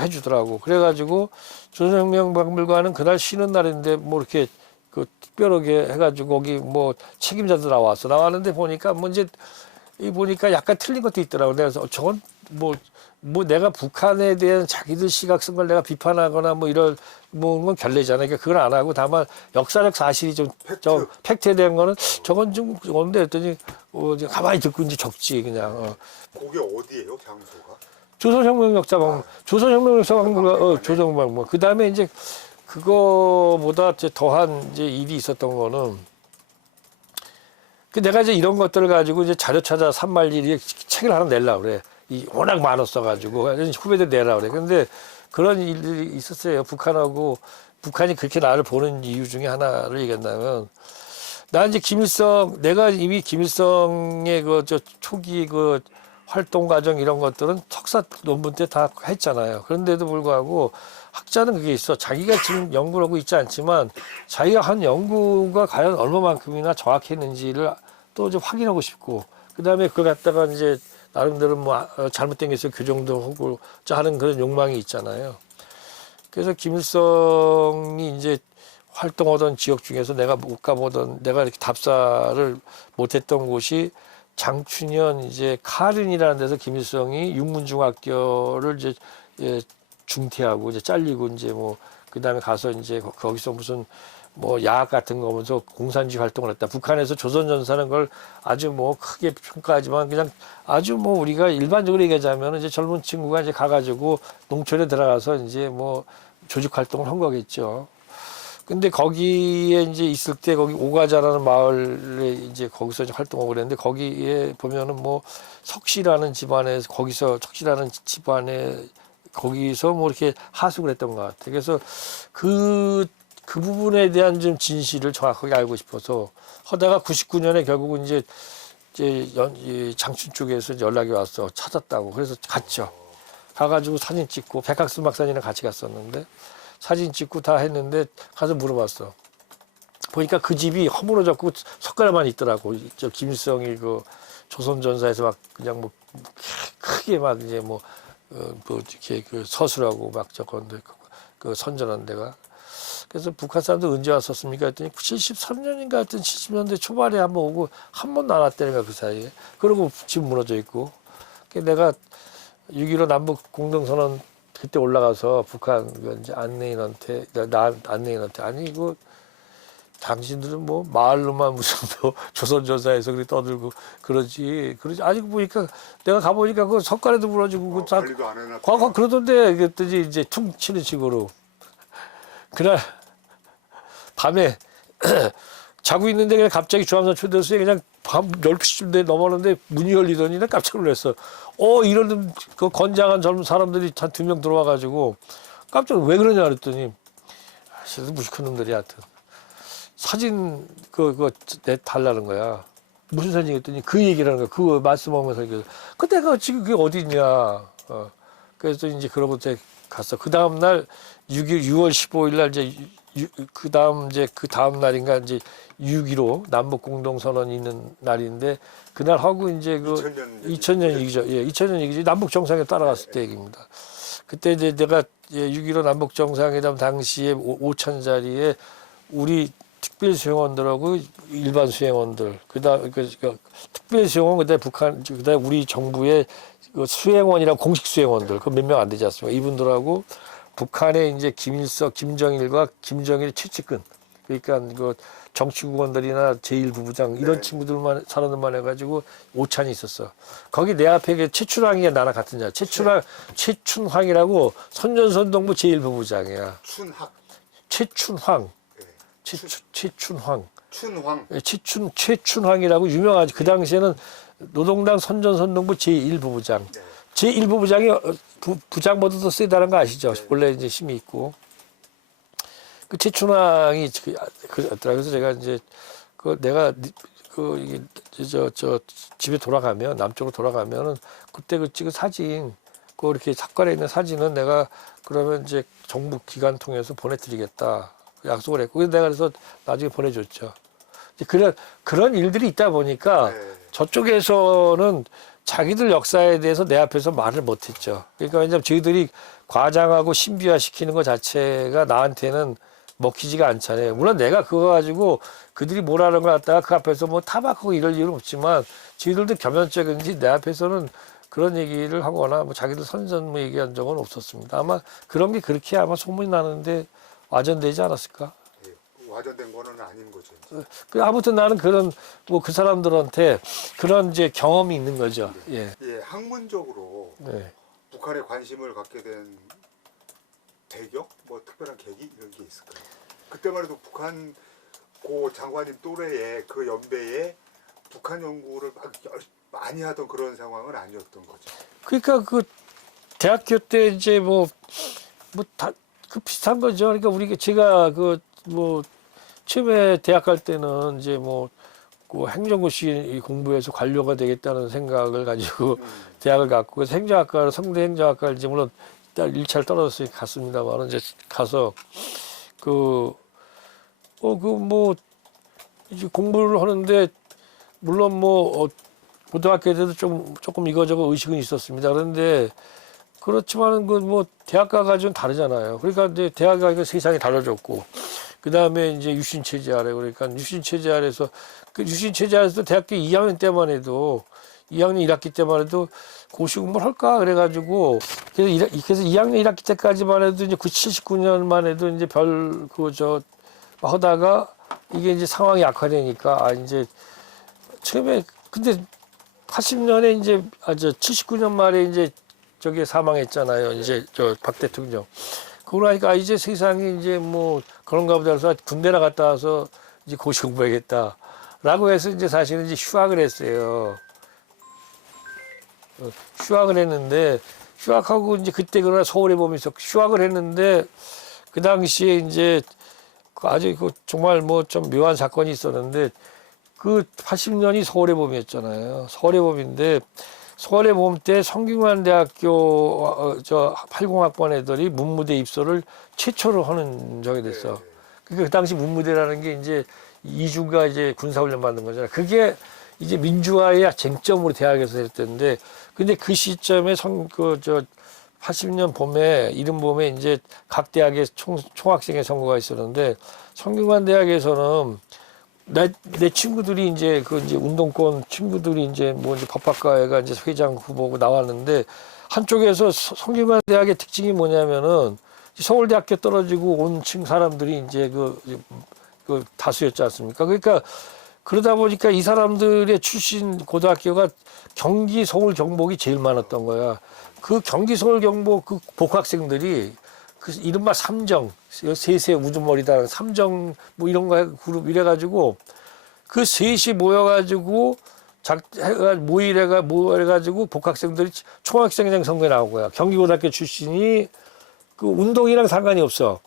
해주더라고. 그래가지고 조선혁명박물관은 그날 쉬는 날인데 뭐 이렇게 특별하게 해가지고 거기 뭐 책임자도 나왔는데 보니까 뭐 이제 보니까 약간 틀린 것도 있더라고. 그래서 저건 뭐 내가 북한에 대한 자기들 시각 쓴 걸 내가 비판하거나 뭐 이런 건 결례잖아요. 그러니까 그걸 안 하고 다만 역사적 사실이 좀 팩트에 대한 거는 저건 좀 뭔데 했더니 가만히 듣고 이제 적지 그냥. 그게 어디예요, 장소가? 조선혁명역사박물관, 조선박물관. 그 다음에 이제 그거보다 이제 더한 이제 일이 있었던 거는 내가 이제 이런 것들을 가지고 이제 자료 찾아 산말일이 책을 하나 내려고 그래. 워낙 많았어가지고 후배들 내라 그래. 근데 그런 일들이 있었어요. 북한이 그렇게 나를 보는 이유 중에 하나를 얘기한다면 나 이제 내가 이미 김일성의 초기 활동 과정 이런 것들은 석사 논문 때 다 했잖아요. 그런데도 불구하고 학자는 그게 있어. 자기가 지금 연구를 하고 있지 않지만 자기가 한 연구가 과연 얼마만큼이나 정확했는지를 또 좀 확인하고 싶고 그다음에 그걸 갖다가 이제 나름대로 뭐 잘못된 게 있어 교정도 하고 하는 그런 욕망이 있잖아요. 그래서 김일성이 이제 활동하던 지역 중에서 내가 못 가보던 내가 이렇게 답사를 못했던 곳이 장춘현 이제 카른이라는 데서 김일성이 육문중학교를 이제 중퇴하고 이제 잘리고 이제 뭐 그다음에 가서 이제 거기서 무슨 뭐 야학 같은 거 하면서 공산주의 활동을 했다. 북한에서 조선전사는 걸 아주 뭐 크게 평가하지만 그냥 아주 뭐 우리가 일반적으로 얘기하자면 이제 젊은 친구가 이제 가가지고 농촌에 들어가서 이제 뭐 조직 활동을 한 거겠죠. 근데 거기에 이제 있을 때 거기 오가자라는 마을에 이제 거기서 이제 활동하고 그랬는데 거기에 보면은 뭐 석씨라는 집안에서 거기서 석씨라는 집안에 거기서 뭐 이렇게 하숙을 했던 것 같아. 그래서 그 부분에 대한 좀 진실을 정확하게 알고 싶어서 하다가 99년에 결국은 이제 장춘 쪽에서 이제 연락이 와서 찾았다고. 그래서 갔죠. 가가지고 사진 찍고 백학수 박사님이랑 같이 갔었는데 사진 찍고 다 했는데 가서 물어봤어. 보니까 그 집이 허물어졌고 석가래만 있더라고. 저 김일성이 조선전사에서 막 그냥 뭐 크게 막 이제 뭐 이렇게 서술하고 막 저건데 선전한 데가. 그래서 북한 사람들 언제 왔었습니까? 했더니 73년인가 하여튼 70년대 초반에 한번 오고 한 번도 안 왔다니까 그 사이에. 그러고 집 무너져 있고. 내가 6.15 남북 공동선언 그때 올라가서 북한 이제 안내인한테 아니 이거 당신들은 뭐 마을로만 무슨 뭐 조선전사에서 그렇게 떠들고 그러지 아직 보니까 내가 가보니까 그 석가래도 무너지고 관리도 안 해놨구나. 그러던데 그랬더니 이제 퉁 치는 식으로 그날 밤에 자고 있는데 그냥 갑자기 주황선 초대소에 그냥 밤 10시쯤 넘었는데 문이 열리더니 나 깜짝 놀랐어. 이런 그 건장한 젊은 사람들이 한 2명 들어와가지고 깜짝 왜 그러냐 그랬더니 진짜 무식한 놈들이 하여튼 사진 내 달라는 거야. 무슨 사진이었더니 그 얘기를 하는 거야. 그 말씀하면서 그 내가 지금 그게 어디 있냐. 그래서 이제 그러고 이제 갔어. 그 다음 날 6월 15일 날 이제 그 다음 날인가 이제 6.15 남북 공동 선언이 있는 날인데 그날 하고 이제 2000년 얘기죠. 예, 2000년 얘기죠. 남북 정상에 따라갔을 때 얘기입니다. 그때 이제 내가 6.15 남북 정상회담 당시에 5,000자리에 우리 특별 수행원들하고 일반 수행원들, 그다음 그 특별 수행원 그다음에 북한 그다음에 우리 정부의 그 수행원이랑 공식 수행원들 그 몇 명 안 되지 않습니까? 이분들하고 북한의 이제 김일성, 김정일과 김정일 최측근 그러니까 그 정치국원들이나 제1부부장 이런 네. 친구들만 사람들만 해가지고 오찬이 있었어. 거기 내 앞에 그 최춘황이 나랑 같은 자. 최춘황이라고 선전선동부 제1부부장이야. 춘학. 최춘황. 네. 최춘황. 춘황. 예, 최춘황이라고 유명하지. 그 당시에는 노동당 선전선동부 제1부부장. 네. 제1부부장이 부장보다도 세다는 거 아시죠? 네. 원래 이제 힘이 있고. 그 최춘황이 그래서 제가 이제 그 내가 그 이게 저 집에 돌아가면 남쪽으로 돌아가면은 그때 그 찍은 사진 그 이렇게 삭발해 있는 사진은 내가 그러면 이제 정부 기관 통해서 보내드리겠다 약속을 했고 내가 그래서 나중에 보내줬죠. 이제 그런 일들이 있다 보니까 네. 저쪽에서는 자기들 역사에 대해서 내 앞에서 말을 못했죠. 그러니까 왜냐하면 저희들이 과장하고 신비화 시키는 것 자체가 나한테는 먹히지가 않잖아요. 물론 내가 그거 가지고 그들이 뭐라는 걸 갖다가 그 앞에서 뭐 타박하고 이럴 일은 없지만 저희들도 겸연쩍은지 내 앞에서는 그런 얘기를 하거나 뭐 자기들 선전 뭐 얘기한 적은 없었습니다. 아마 그런 게 그렇게 아마 소문이 나는데 와전되지 않았을까? 예, 와전된 거는 아닌 거죠. 아무튼 나는 그런 뭐 그 사람들한테 그런 이제 경험이 있는 거죠. 예. 예, 학문적으로 네. 북한에 관심을 갖게 된 배경, 뭐 특별한 계기 이런 게 있을까요? 그때만 해도 북한 고 장관님 또래의 그 연배에 북한 연구를 막 많이 하던 그런 상황은 아니었던 거죠. 그러니까 그 대학교 때 이제 뭐 다 그 비슷한 거죠. 그러니까 제가 그 뭐 처음에 대학 갈 때는 이제 뭐 그 행정고시 공부해서 관료가 되겠다는 생각을 가지고 대학을 갔고 그래서 행정학과를 성대 행정학과를 이제 물론 1차를 떨어졌으니까 갔습니다만 이제 가서 뭐 이제 공부를 하는데 물론 뭐 고등학교 때도 조금 이거저거 의식은 있었습니다. 그런데 그렇지만은 그 뭐 대학 가가지고는 다르잖아요. 그러니까 이제 대학 가니까 세상이 달라졌고 그 다음에 이제 유신 체제 아래 그러니까 유신 체제 아래서 그 유신 체제 아래서 대학교 2학년 때만 해도 2학년 1학기 때만 해도 고시 공부를 할까 그래가지고 그래서 2학년 1학기 때까지만 해도 이제 79년만 해도 이제 하다가 이게 이제 상황이 악화되니까 이제 처음에 근데 80년에 이제 79년 말에 이제 저기 사망했잖아요. 이제 박 대통령. 그러고 나니까 이제 세상이 이제 뭐 그런가 보다 해서 군대 나갔다 와서 이제 고시 공부해야겠다라고 해서 이제 사실은 이제 휴학을 했어요. 휴학을 했는데 휴학하고 이제 그때 그러나 서울에 보면서 휴학을 했는데 그 당시에 이제 아주 정말 뭐 좀 묘한 사건이 있었는데 그 80년이 서울의 봄이었잖아요. 서울의 봄인데 서울의 봄 때 성균관대학교 80학번 애들이 문무대 입소를 최초로 하는 적이 됐어. 그러니까 그 당시 문무대라는 게 이제 이주가 이제 군사훈련 받는 거잖아요. 그게 이제 민주화의 쟁점으로 대학에서 했던데 근데 그 시점에 80년 봄에 이른 봄에 이제 각 대학의 총학생회 선거가 있었는데 성균관대학에서는 내 친구들이 이제 이제 운동권 친구들이 이제 뭐 이제 법학과가 이제 회장 후보고 나왔는데 한쪽에서 성균관대학의 특징이 뭐냐면은 서울대학교 떨어지고 온 사람들이 이제 그 다수였지 않습니까? 그러니까 그러다 보니까 이 사람들의 출신 고등학교가 경기 서울 경북이 제일 많았던 거야. 그 경기 서울 경북 그 복학생들이 그 이른바 삼정 세세 우두머리다 삼정 뭐 이런 거 그룹 이래가지고 그 셋이 모여가지고 모여가지고 복학생들이 총학생회장 선거에 나온 거야. 경기고등학교 출신이 그 운동이랑 상관이 없어.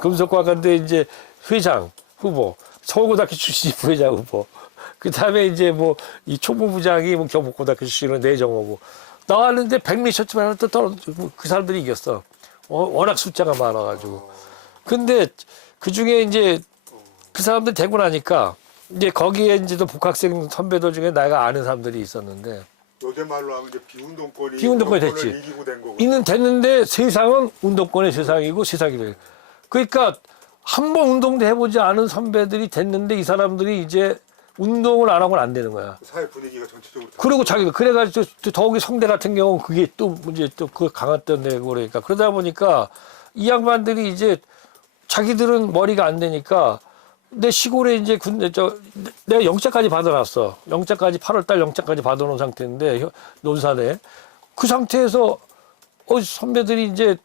금속과학과인데 이제 회장 후보, 서울고등학교 출신이 부회장 후보. 그 다음에 이제 뭐 이 총무부장이 뭐 경북고등학교 출신으로 내정하고 나왔는데 100몇천만 원 그 사람들이 이겼어. 워낙 숫자가 많아가지고. 근데 그 중에 이제 그 사람들 되고 나니까 이제 거기에 이제 또 복학생 선배들 중에 내가 아는 사람들이 있었는데. 요새 말로 하면 이제 비운동권이 됐지. 이기고 된 거고. 됐는데 세상은 운동권의 세상이고 세상이 돼. 그러니까 한 번 운동도 해보지 않은 선배들이 됐는데 이 사람들이 이제 운동을 안 하고는 안 되는 거야. 사회 분위기가 전체적으로 다 그리고 자기가 그래가지고 더욱이 성대 같은 경우는 그게 또 이제 또 그 강했던 데고 그러니까 그러다 보니까 이 양반들이 이제 자기들은 머리가 안 되니까 내 시골에 이제 군대 내가 영장까지 받아놨어. 영장까지 8월달 영장까지 받아놓은 상태인데 논산에 그 상태에서 선배들이 이제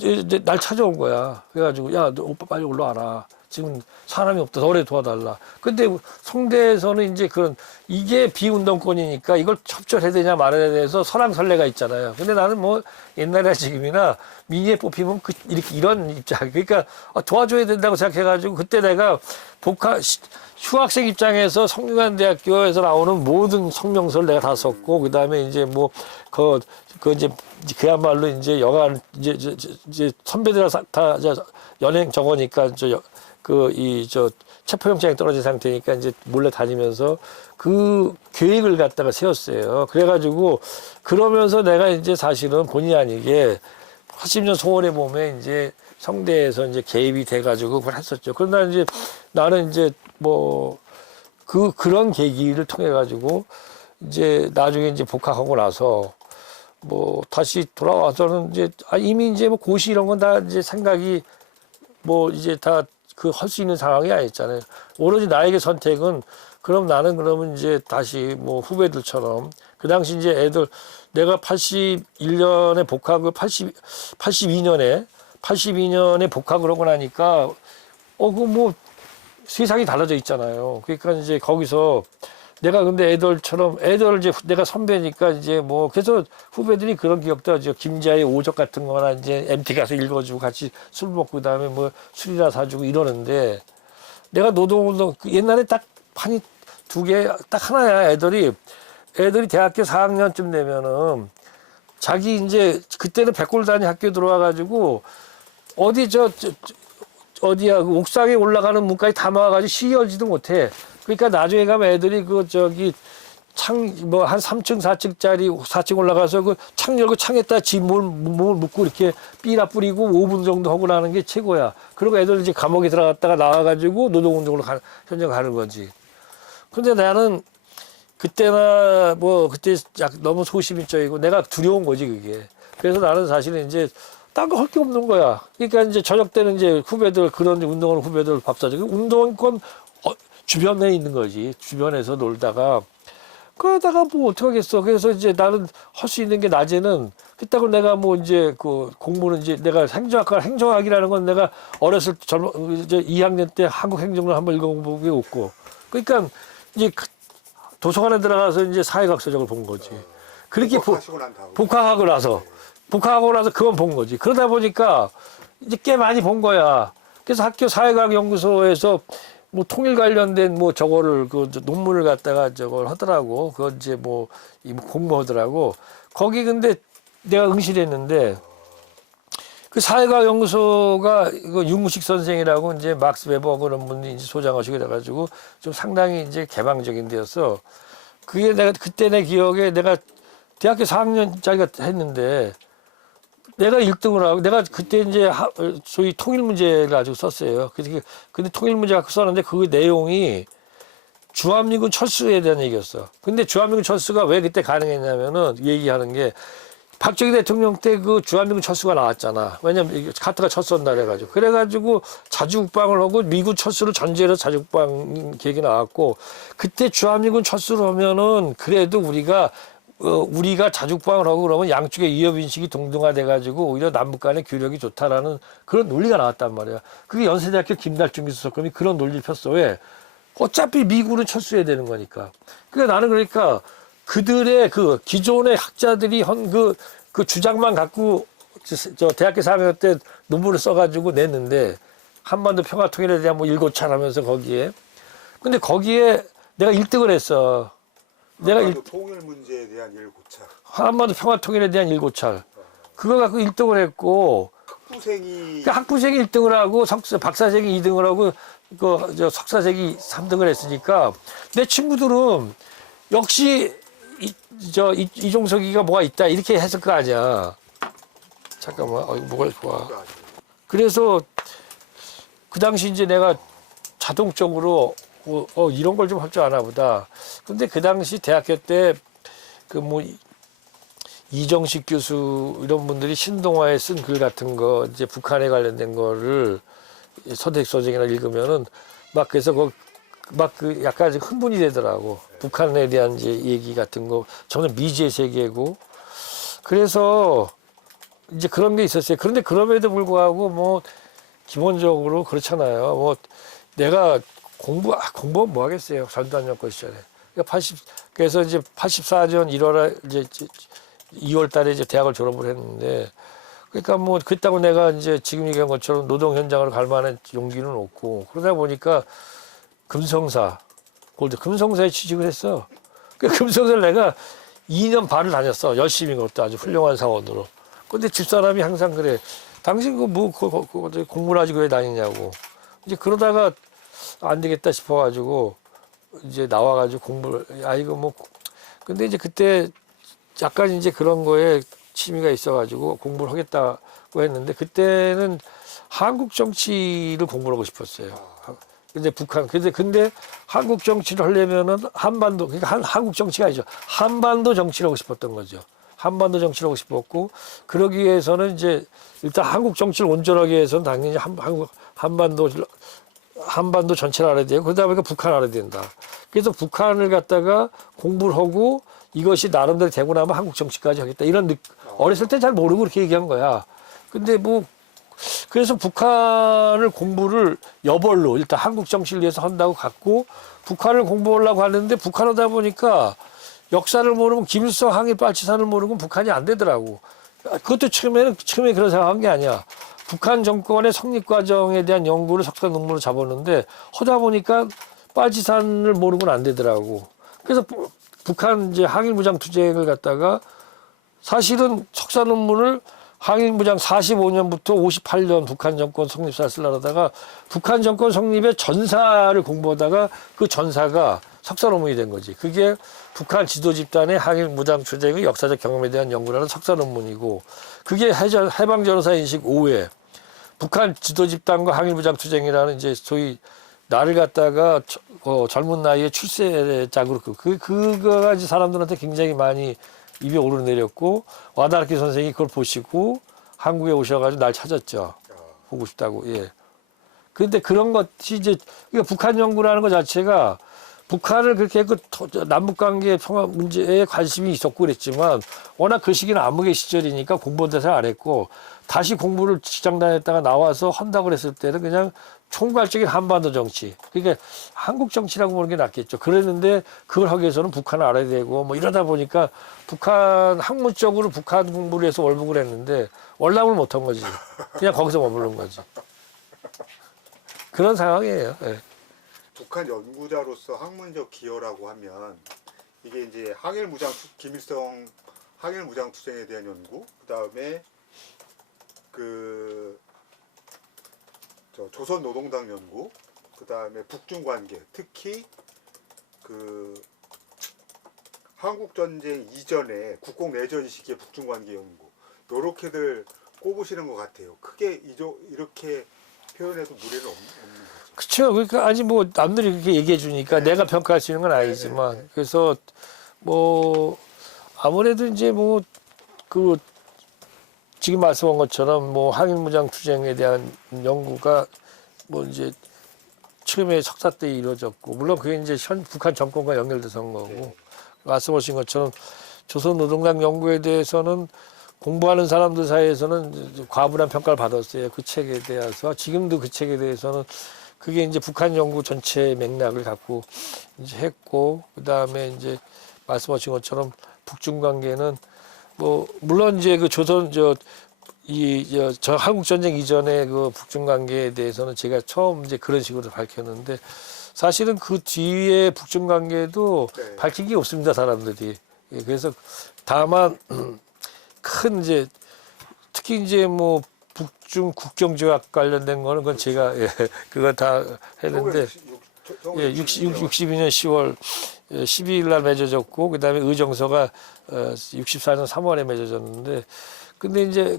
이제 날 찾아온 거야. 그래가지고 야 너 오빠 빨리 올라와라. 지금 사람이 없다. 너래 도와달라. 근데 성대에서는 이제 그런 이게 비운동권이니까 이걸 협조해야 되냐 말아야 돼서 설왕설래가 있잖아요. 근데 나는 뭐 옛날이나 지금이나 민의에 뽑히면 이렇게 이런 입장. 그러니까 도와줘야 된다고 생각해가지고 그때 내가 휴학생 입장에서 성균관대학교에서 나오는 모든 성명서를 내가 다 썼고 그다음에 이제 뭐 이제 그야말로 이제 여간 이제 선배들이랑 다 연행 저거니까 체포영장이 떨어진 상태니까 이제 몰래 다니면서 그 계획을 갖다가 세웠어요. 그래가지고 그러면서 내가 이제 사실은 본의 아니게 80년 소원에 보면 이제 성대에서 이제 개입이 돼가지고 그걸 했었죠. 그러나 이제 나는 이제 뭐 그런 계기를 통해 가지고 이제 나중에 이제 복학하고 나서 뭐 다시 돌아와서는 이제 이미 이제 뭐 고시 이런 건 다 이제 생각이 뭐 이제 다 할 수 있는 상황이 아니었잖아요. 오로지 나에게 선택은 그럼 나는 그러면 이제 다시 뭐 후배들처럼 그 당시 이제 애들 내가 81년에 복학을 82년에 복학을 하고 나니까 그 뭐 세상이 달라져 있잖아요. 그러니까 이제 거기서 내가 근데 애들 이제 내가 선배니까 이제 뭐 그래서 후배들이 그런 기억도 하죠. 김자의 오적 같은 거나 이제 MT 가서 읽어주고 같이 술 먹고 그다음에 뭐 술이나 사주고 이러는데 내가 노동운동 옛날에 딱 판이 두 개 딱 하나야. 애들이 대학교 4학년쯤 되면은 자기 이제 그때는 백골단위 학교 들어와가지고 어디야 그 옥상에 올라가는 문까지 다 막아가지고 시기 열지도 못해. 그러니까 나중에 가면 애들이 창 뭐 한 3층 4층짜리 4층 올라가서 그 창 열고 창에다 몸을 묶고 이렇게 삐라 뿌리고 5분 정도 하고 나는 게 최고야. 그리고 애들 이제 감옥에 들어갔다가 나와가지고 노동운동으로 현장 가는 거지. 근데 나는 그때나 뭐 그때 너무 소시민적이고 내가 두려운 거지 그게. 그래서 나는 사실은 이제 딴 거 할 게 없는 거야. 그러니까 이제 저녁 때는 이제 후배들 그런 운동하는 후배들 밥 사주고 운동권 주변에 있는 거지. 주변에서 놀다가 그러다가 뭐 어떡하겠어. 그래서 이제 나는 할 수 있는 게 낮에는 그렇다고 내가 뭐 이제 그 공부는 이제 내가 행정학이라는 건 내가 어렸을 때 이제 2학년 때 한국 행정을 한번 읽어본 게 없고. 그러니까 이제 도서관에 들어가서 이제 사회학 서적을 본 거지. 그렇게 복학하고 나서 그건 본 거지. 그러다 보니까 이제 꽤 많이 본 거야. 그래서 학교 사회과학 연구소에서 뭐 통일 관련된 뭐 저거를 논문을 갖다가 저걸 하더라고. 그거 이제 뭐 공부하더라고. 거기 근데 내가 응시했는데 그 사회과학 연구소가 이거 윤무식 선생이라고 이제 막스 웨버 그런 분이 이제 소장하시고 그래가지고 좀 상당히 이제 개방적인 데였어. 그게 내가 그때 내 기억에 내가 대학교 4학년짜리가 했는데 내가 1등을 하고 내가 그때 이제 소위 통일 문제를 가지고 썼어요. 근데 통일 문제 갖고 썼는데 그 내용이 주한미군 철수에 대한 얘기였어. 근데 주한미군 철수가 왜 그때 가능했냐면은 얘기하는 게 박정희 대통령 때 그 주한미군 철수가 나왔잖아. 왜냐면 카트가 철수한다 그래가지고. 그래가지고 자주국방을 하고 미군 철수를 전제로 자주국방 계획이 나왔고 그때 주한미군 철수를 하면은 그래도 우리가 자주국방을 하고 그러면 양쪽의 위협인식이 동등화돼가지고 오히려 남북 간의 교력이 좋다라는 그런 논리가 나왔단 말이야. 그게 연세대학교 김달중 교수석금이 그런 논리를 폈어. 왜? 어차피 미군은 철수해야 되는 거니까. 그러니까 나는 그러니까 그들의 그 기존의 학자들이 한 그 주장만 갖고 저 대학교 4학년 때 논문을 써가지고 냈는데 한반도 평화통일에 대한 뭐 일고찰 하면서 거기에. 근데 거기에 내가 1등을 했어. 한반도 통일 문제에 대한 일고찰. 한반도 평화통일에 대한 일고찰. 그거 갖고 1등을 했고 학부생이 1등을 하고 박사생이 2등을 하고 석사생이 3등을 했으니까 내 친구들은 역시 이종석이가 뭐가 있다 이렇게 했을 거 아니야. 잠깐만, 뭐가 좋아. 그래서 그 당시 이제 내가 자동적으로 이런 걸 좀 할 줄 아나 보다. 근데 그 당시 대학교 때 그 뭐 이정식 교수 이런 분들이 신동아에 쓴 글 같은 거 이제 북한에 관련된 거를 서대익 소정이나 읽으면은 막 그래서 막 그 약간 흥분이 되더라고. 북한에 대한 이제 얘기 같은 거 저는 미지의 세계고 그래서 이제 그런 게 있었어요. 그런데 그럼에도 불구하고 뭐 기본적으로 그렇잖아요. 뭐 내가 공부하면 뭐 하겠어요. 전두환 정권 시절에. 그러니까 그래서 이제 84년 1월에 이제 2월 달에 이제 대학을 졸업을 했는데 그러니까 뭐 그렇다고 내가 이제 지금 얘기한 것처럼 노동 현장을 갈 만한 용기는 없고 그러다 보니까 금성사에 취직을 했어. 그 금성사를 내가 2년 반을 다녔어. 열심히 그것도 아주 훌륭한 사원으로. 근데 집사람이 항상 그래. 당신 공부를 하지 왜 다니냐고. 이제 그러다가 안 되겠다 싶어가지고 이제 나와가지고 공부를 이거 뭐 근데 이제 그때 약간 이제 그런 거에 취미가 있어가지고 공부를 하겠다고 했는데 그때는 한국 정치를 공부하고 싶었어요. 근데 근데 한국 정치를 하려면은 한반도 그러니까 한국 정치가 아니죠. 한반도 정치를 하고 싶었던 거죠. 한반도 정치를 하고 싶었고 그러기 위해서는 이제 일단 한국 정치를 온전하게 위해서는 당연히 한반도 전체를 알아야 되고 그러다 보니까 북한을 알아야 된다. 그래서 북한을 갖다가 공부를 하고 이것이 나름대로 되고 나면 한국 정치까지 하겠다. 어렸을 때 잘 모르고 그렇게 얘기한 거야. 근데 뭐 그래서 북한을 공부를 여벌로 일단 한국 정치를 위해서 한다고 갔고 북한을 공부하려고 하는데 북한 하다 보니까 역사를 모르면 김일성 항일 빨치산을 모르면 북한이 안 되더라고. 그것도 처음에 그런 생각한 게 아니야. 북한 정권의 성립 과정에 대한 연구를 석사 논문으로 잡았는데 하다 보니까 빨치산을 모르고는 안 되더라고. 그래서 북한 이제 항일 무장 투쟁을 갖다가 사실은 석사 논문을 항일 무장 45년부터 58년 북한 정권 성립사를 쓰려다가 북한 정권 성립의 전사를 공부하다가 그 전사가 석사 논문이 된 거지. 그게 북한 지도 집단의 항일 무장 투쟁의 역사적 경험에 대한 연구라는 석사 논문이고 그게 해방 전사 인식 5회 북한 지도 집단과 항일 무장 투쟁이라는 이제 소위 나를 갖다가 젊은 나이에 출세작으로 그거가 이제 사람들한테 굉장히 많이 입에 오르내렸고 와다르키 선생이 그걸 보시고 한국에 오셔가지고 날 찾았죠. 보고 싶다고. 예. 그런데 그런 것이 이제 그러니까 북한 연구라는 것 자체가 북한을 그렇게 남북관계 평화 문제에 관심이 있었고 그랬지만 워낙 그 시기는 암흑의 시절이니까 공부는 잘 안 했고 다시 공부를 직장 다녔다가 나와서 한다고 그랬을 때는 그냥 총괄적인 한반도 정치. 그러니까 한국 정치라고 보는 게 낫겠죠. 그랬는데 그걸 하기 위해서는 북한을 알아야 되고 뭐 이러다 보니까 북한 학문적으로 북한 공부를 해서 월북을 했는데 월남을 못한 거지. 그냥 거기서 머무른 거지. 그런 상황이에요. 네. 북한 연구자로서 학문적 기여라고 하면 이게 이제 김일성 항일 무장 투쟁에 대한 연구, 그다음에 조선 노동당 연구, 그다음에 북중 관계, 특히 한국 전쟁 이전에 국공 내전 시기의 북중 관계 연구, 요렇게들 꼽으시는 것 같아요. 크게 이렇게 표현해도 무리는 없는 거죠. 그렇죠. 그러니까 아니 뭐 남들이 그렇게 얘기해 주니까 내가 평가할 수 있는 건 아니지만 그래서 뭐 아무래도 이제 뭐 지금 말씀한 것처럼 뭐 항일무장 투쟁에 대한 연구가 뭐 이제 처음에 석사 때 이루어졌고 물론 그게 이제 북한 정권과 연결돼서 한 거고 말씀하신 것처럼 조선노동당 연구에 대해서는 공부하는 사람들 사이에서는 과분한 평가를 받았어요. 그 책에 대해서 지금도 그 책에 대해서는 그게 이제 북한 연구 전체 맥락을 갖고 이제 했고 그다음에 이제 말씀하신 것처럼 북중 관계는 뭐 물론 이제 그 한국 전쟁 이전의 그 북중 관계에 대해서는 제가 처음 이제 그런 식으로 밝혔는데 사실은 그 뒤에 북중 관계도 밝힌 게 없습니다 사람들이. 예, 그래서 다만 큰 이제 특히 이제 뭐 북중 국경 조약 관련된 거는 그건 제가 그거 다 했는데 62년 10월 12일 날 맺어졌고 그다음에 의정서가 64년 3월에 맺어졌는데 근데 이제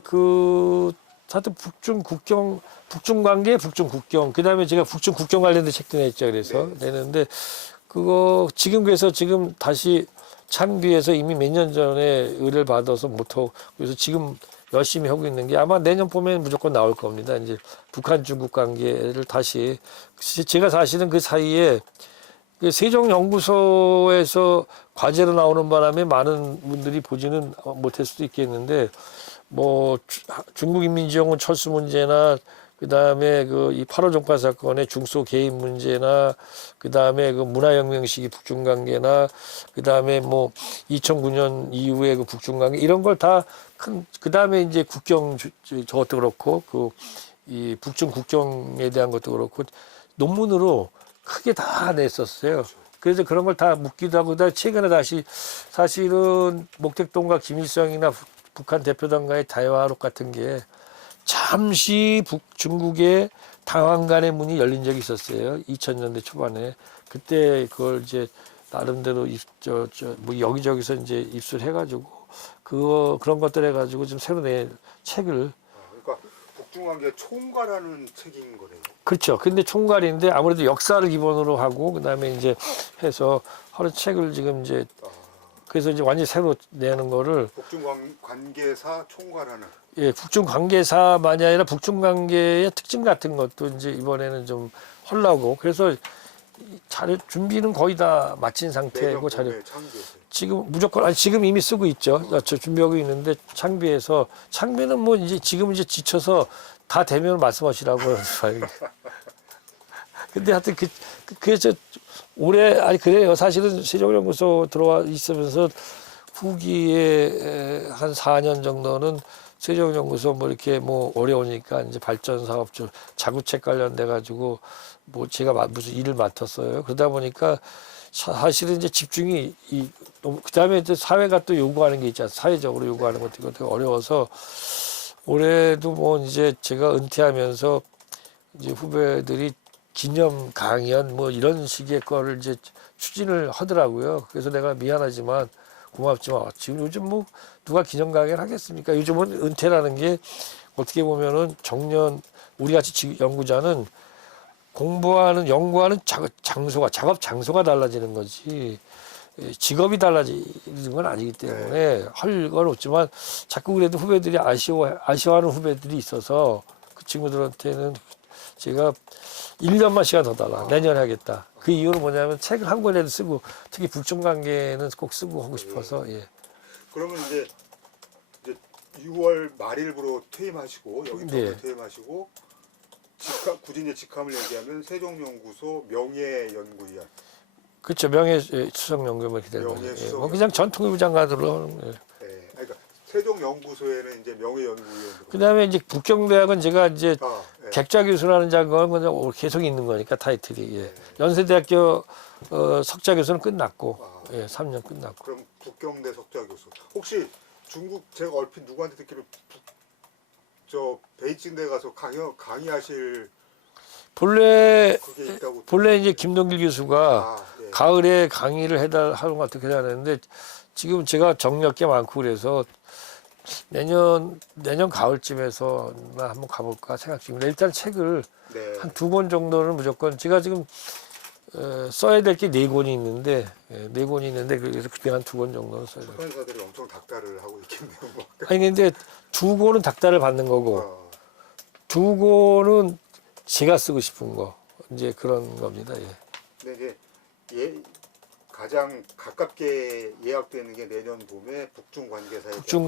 하여튼 북중 관계, 북중 국경. 그다음에 제가 북중 국경 관련된 책도 냈죠. 그래서 내는데 그거 그래서 지금 다시 창비에서 이미 몇 년 전에 의뢰를 받아서 못하고 그래서 지금 열심히 하고 있는 게 아마 내년 봄에는 무조건 나올 겁니다. 이제 북한 중국 관계를 다시 제가 사실은 그 사이에 그 세종연구소에서 과제로 나오는 바람에 많은 분들이 보지는 못할 수도 있겠는데 뭐 중국인민지정원 철수 문제나 그다음에 그 이 8.5 종파 사건의 중소 개입 문제나 그다음에 그 문화혁명 시기 북중 관계나 그다음에 뭐 2009년 이후에 그 북중 관계 이런 걸 다 그다음에 이제 국경 저것도 그렇고 그 이 북중 국경에 대한 것도 그렇고 논문으로 크게 다 냈었어요. 그래서 그런 걸 다 묻기도 하고 최근에 다시 사실은 목택동과 김일성이나 북한 대표단과의 대화록 같은 게 잠시 중국의 당황 간의 문이 열린 적이 있었어요. 2000년대 초반에. 그때 그걸 이제 나름대로 뭐 여기저기서 이제 입수를 해가지고 그런 것들 해가지고 좀 새로 낸 책을. 그러니까 북중관계 총괄하는 책인 거네요. 그렇죠. 근데 총괄인데 아무래도 역사를 기본으로 하고 그다음에 이제 해서 하루 책을 지금 이제 그래서 이제 완전히 새로 내는 거를 북중관계사 총괄하는. 예, 북중 관계사만이 아니라 북중 관계의 특징 같은 것도 이제 이번에는 좀 하려고 그래서 준비는 거의 다 마친 상태고 지금 무조건 지금 이미 쓰고 있죠. 저 준비하고 있는데 창비는 뭐 이제 지금 이제 지쳐서 다 되면 말씀하시라고 근데 하여튼 그래서 올해 그래요. 사실은 세종연구소 들어와 있으면서 후기에 한 4년 정도는 세종연구소 뭐 이렇게 뭐 어려우니까 이제 발전 사업 자구책 관련돼 가지고 뭐 제가 무슨 일을 맡았어요. 그러다 보니까 사실은 이제 집중이 그다음에 이제 사회가 또 요구하는 게 있잖아요. 사회적으로 요구하는 것도 되게 어려워서 올해도 뭐 이제 제가 은퇴하면서 이제 후배들이 기념 강연 뭐 이런 식의 거를 이제 추진을 하더라고요. 그래서 내가 미안하지만 고맙지만 지금 요즘 뭐 누가 기념 강연 하겠습니까? 요즘은 은퇴라는 게 어떻게 보면은 정년 우리 같이 연구자는 연구하는 작업 장소가 달라지는 거지 직업이 달라지는 건 아니기 때문에 할 건 없지만 자꾸 그래도 후배들이 아쉬워하는 후배들이 있어서 그 친구들한테는 제가 1년만 시간 더 달라. 내년에 하겠다. 그 이유는 뭐냐면 책을 한 권이라도 쓰고 특히 북중 관계는 꼭 쓰고 하고 싶어서. 예. 그러면 이제 6월 말일부로 퇴임하시고 여기 퇴임하시고 굳이 이제 직함을 얘기하면 세종연구소 명예연구위원. 그렇죠. 명예수석연구위원 기대는 거죠. 뭐 그냥 전통부 장관으로. 그러니까 세종연구소에는 이제 명예연구위원. 그다음에 이제 북경대학은 제가 이제 객좌 교수라는 장관은 그냥 계속 있는 거니까 타이틀이. 연세대학교 석좌 교수는 끝났고, 3년 끝났고. 그럼 북경대 석좌 교수. 혹시 중국 제가 얼핏 누구한테 듣기로 베이징대 가서 강의하실 본래 이제 김동길 교수가 가을에 강의를 하는 것 같아 그랬는데 지금 제가 정력 꽤 많고 그래서 내년 가을쯤에서 한번 가볼까 생각 중입니다. 일단 책을 한 2권 정도는 무조건 제가 지금 써야 될 게 4권이 있는데 4권이 있는데 그래서 그때 한 2권 정도는 써야 돼요. 출판사들이 엄청 닥달을 하고 있겠네요. 뭐. 아니 근데 2권은 닥달을 받는 거고 2권은 제가 쓰고 싶은 거 이제 그런 겁니다. 근데 이제 가장 가깝게 예약되는 게 내년 봄에 북중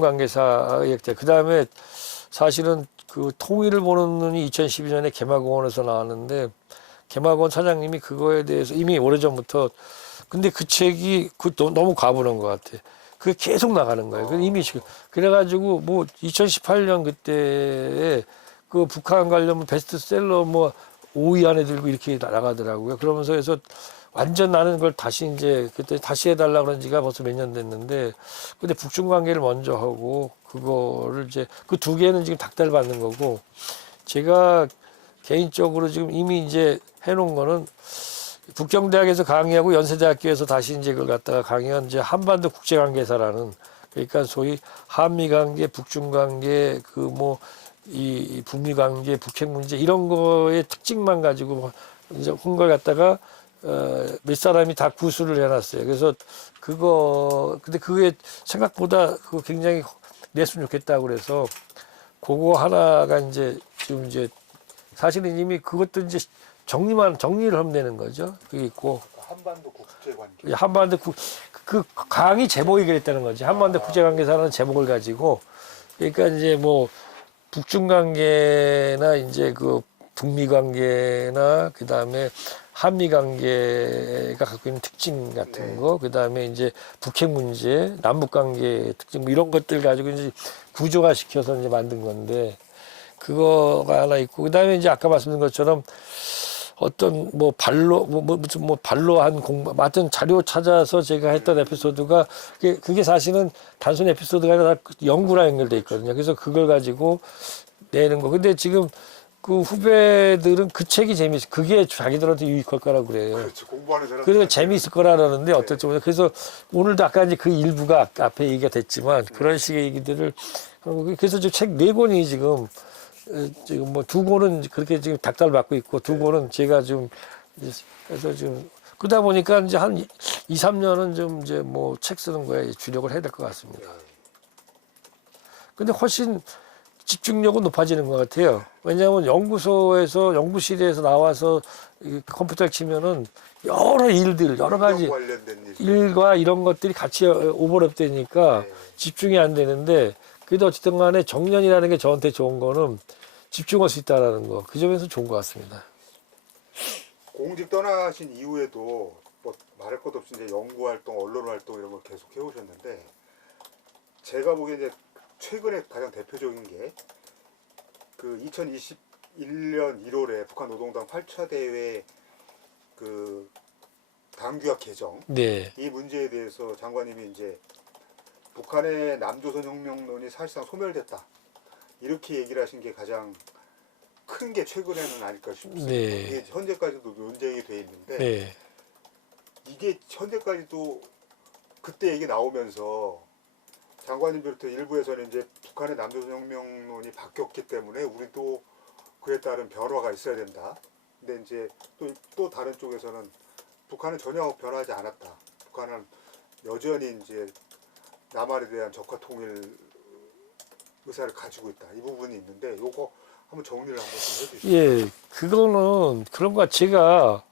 관계사 예약돼. 그 다음에 사실은 그 통일을 보는 눈이 2012년에 개마공원에서 나왔는데 개마공원 사장님이 그거에 대해서 이미 오래전부터 근데 그 책이 너무 과분한 것 같아. 그게 계속 나가는 거예요. 이미 지금 그래가지고 뭐 2018년 그때에 그 북한 관련 베스트셀러 뭐 5위 안에 들고 이렇게 나가더라고요. 그러면서 해서 완전 나는 그걸 다시 이제 그때 다시 해달라 그런 지가 벌써 몇 년 됐는데 근데 북중 관계를 먼저 하고 그거를 이제 그 2개는 지금 닥달 받는 거고 제가 개인적으로 지금 이미 이제 해놓은 거는 북경대학에서 강의하고 연세대학교에서 다시 이제 그걸 갖다가 강의한 이제 한반도 국제관계사라는 그러니까 소위 한미관계, 북중관계 그 뭐 이 북미 관계, 북핵 문제 이런 거의 특징만 가지고 이제 한 걸 갖다가 몇 사람이 다 구술을 해놨어요. 그래서 근데 그게 생각보다 그거 굉장히 냈으면 좋겠다고 그래서 그거 하나가 이제 지금 이제 사실은 이미 그것도 이제 정리를 하면 되는 거죠. 그게 있고. 한반도 국제관계. 한반도 그 강이 제목이 그랬다는 거지. 한반도 국제관계사라는 제목을 가지고. 그러니까 이제 뭐 북중 관계나 이제 그 북미 관계나 그 다음에 한미 관계가 갖고 있는 특징 같은 거, 그 다음에 이제 북핵 문제, 남북 관계 특징 뭐 이런 것들 가지고 이제 구조화 시켜서 이제 만든 건데 그거가 하나 있고, 그 다음에 이제 아까 말씀드린 것처럼 어떤 뭐 발로 무슨 뭐 발로 한 공부 같은 자료 찾아서 제가 했던 에피소드가 그게 사실은 단순 에피소드가 아니라 연구랑 연결돼 있거든요. 그래서 그걸 가지고 내는 거. 근데 지금 그 후배들은 그 책이 재밌어. 그게 자기들한테 유익할 거라고 그래요. 그렇죠. 공부하는 사람. 그래서 재미있을 거라는데 어떨지 모르겠어요. 그래서 오늘도 아까 이제 그 일부가 앞에 얘기가 됐지만 그런 식의 얘기들을 하고, 그래서 지금 책 4권이 지금 뭐 2권은 그렇게 지금 닥달 받고 있고 2권은 제가 좀 그래서 지금 그러다 보니까 이제 한 2, 3년은 좀 이제 뭐 책 쓰는 거에 주력을 해야 될 것 같습니다. 근데 훨씬 집중력은 높아지는 것 같아요. 왜냐하면 연구실에서 나와서 컴퓨터를 치면은 여러 일들, 여러 가지 관련된 일과 이런 것들이 같이 오버랩 되니까 집중이 안 되는데, 그래도 어쨌든 간에 정년이라는 게 저한테 좋은 거는 집중할 수 있다는 거. 그 점에서 좋은 것 같습니다. 공직 떠나신 이후에도 뭐 말할 것 없이 이제 연구 활동, 언론 활동 이런 걸 계속 해오셨는데, 제가 보기에 이제 최근에 가장 대표적인 게 그 2021년 1월에 북한 노동당 8차 대회 그 당규약 개정, 네. 이 문제에 대해서 장관님이 이제 북한의 남조선 혁명론이 사실상 소멸됐다, 이렇게 얘기를 하신 게 가장 큰 게 최근에는 아닐까 싶습니다. 네. 이게 현재까지도 논쟁이 돼 있는데, 네. 이게 현재까지도 그때 얘기 나오면서 장관님 비롯해 일부에서는 이제 북한의 남조선혁명론이 바뀌었기 때문에 우리도 그에 따른 변화가 있어야 된다. 근데 이제 또 다른 쪽에서는 북한은 전혀 변하지 않았다. 북한은 여전히 이제 남한에 대한 적화 통일 의사를 가지고 있다. 이 부분이 있는데 요거 한번 정리를 한번 좀 해주시죠. 예, 그거는 그런 거 제가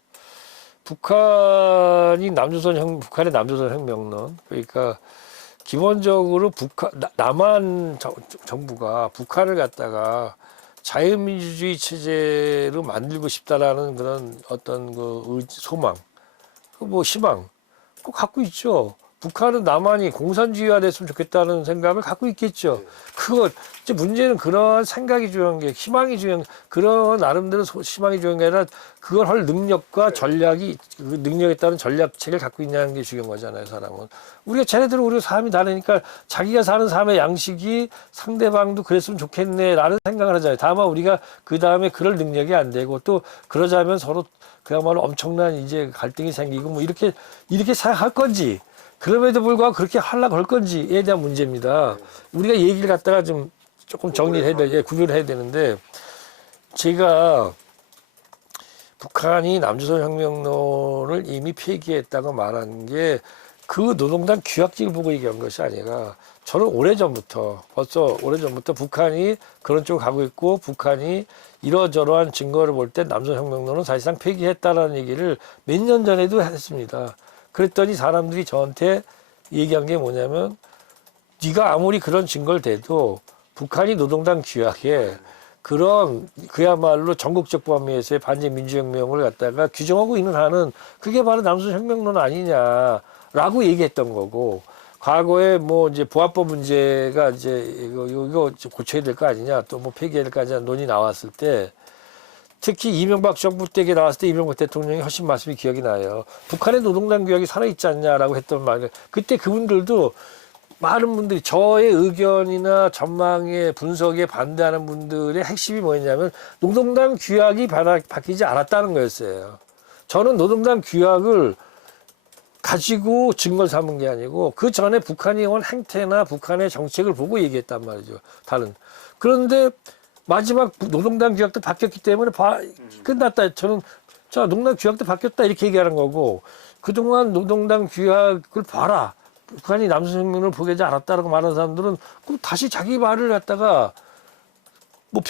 북한의 남조선 혁명론, 그러니까 기본적으로 남한 정부가 북한을 갖다가 자유민주주의 체제로 만들고 싶다라는 그런 어떤 그 소망, 뭐 희망, 그거 갖고 있죠. 북한은 남한이 공산주의화 됐으면 좋겠다는 생각을 갖고 있겠죠. 그거 이제 문제는 그런 생각이 중요한 게, 희망이 중요한, 그런 나름대로 희망이 중요한 게 아니라 그걸 할 능력과 전략이, 그 능력에 따른 전략책을 갖고 있냐는 게 중요한 거잖아요, 사람은. 우리가 우리 삶이 다르니까 자기가 사는 삶의 양식이 상대방도 그랬으면 좋겠네라는 생각을 하잖아요. 다만 우리가 그 다음에 그럴 능력이 안 되고, 또 그러자면 서로 그야말로 엄청난 이제 갈등이 생기고 뭐 이렇게 생각할 건지, 그럼에도 불구하고 그렇게 하려고 할 건지에 대한 문제입니다. 우리가 얘기를 갖다가 좀 조금 정리를 해야 돼, 구별을 해야 되는데, 제가 북한이 남조선 혁명론을 이미 폐기했다고 말한 게 그 노동당 규약지를 보고 얘기한 것이 아니라, 저는 벌써 오래전부터 북한이 그런 쪽으로 가고 있고, 북한이 이러저러한 증거를 볼 때 남조선 혁명론은 사실상 폐기했다라는 얘기를 몇 년 전에도 했습니다. 그랬더니 사람들이 저한테 얘기한 게 뭐냐면, 네가 아무리 그런 증거를 대도 북한이 노동당 규약에 그런 그야말로 전국적 범위에서의 반제 민주혁명을 갖다가 규정하고 있는 한은 그게 바로 남조선 혁명론 아니냐라고 얘기했던 거고, 과거에 뭐 이제 보안법 문제가 이제 이거 고쳐야 될 거 아니냐, 또 뭐 폐기해야 될 거 아니냐 논의 나왔을 때, 특히 이명박 정부 때에 나왔을 때 이명박 대통령이 하신 말씀이 기억이 나요. 북한의 노동당 규약이 살아있지 않냐라고 했던 말. 그때 그분들도, 많은 분들이 저의 의견이나 전망에 분석에 반대하는 분들의 핵심이 뭐였냐면 노동당 규약이 바뀌지 않았다는 거였어요. 저는 노동당 규약을 가지고 증거를 삼은 게 아니고 그 전에 북한이 해온 행태나 북한의 정책을 보고 얘기했단 말이죠. 그런데 마지막 노동당 규약도 바뀌었기 때문에 끝났다. 저는 자 노동당 규약도 바뀌었다 이렇게 얘기하는 거고 그동안 노동당 규약을 봐라. 북한이 남수혁명을 포기하지 않았다라고 말하는 사람들은 꼭 다시 자기 말을 갖다가 뭐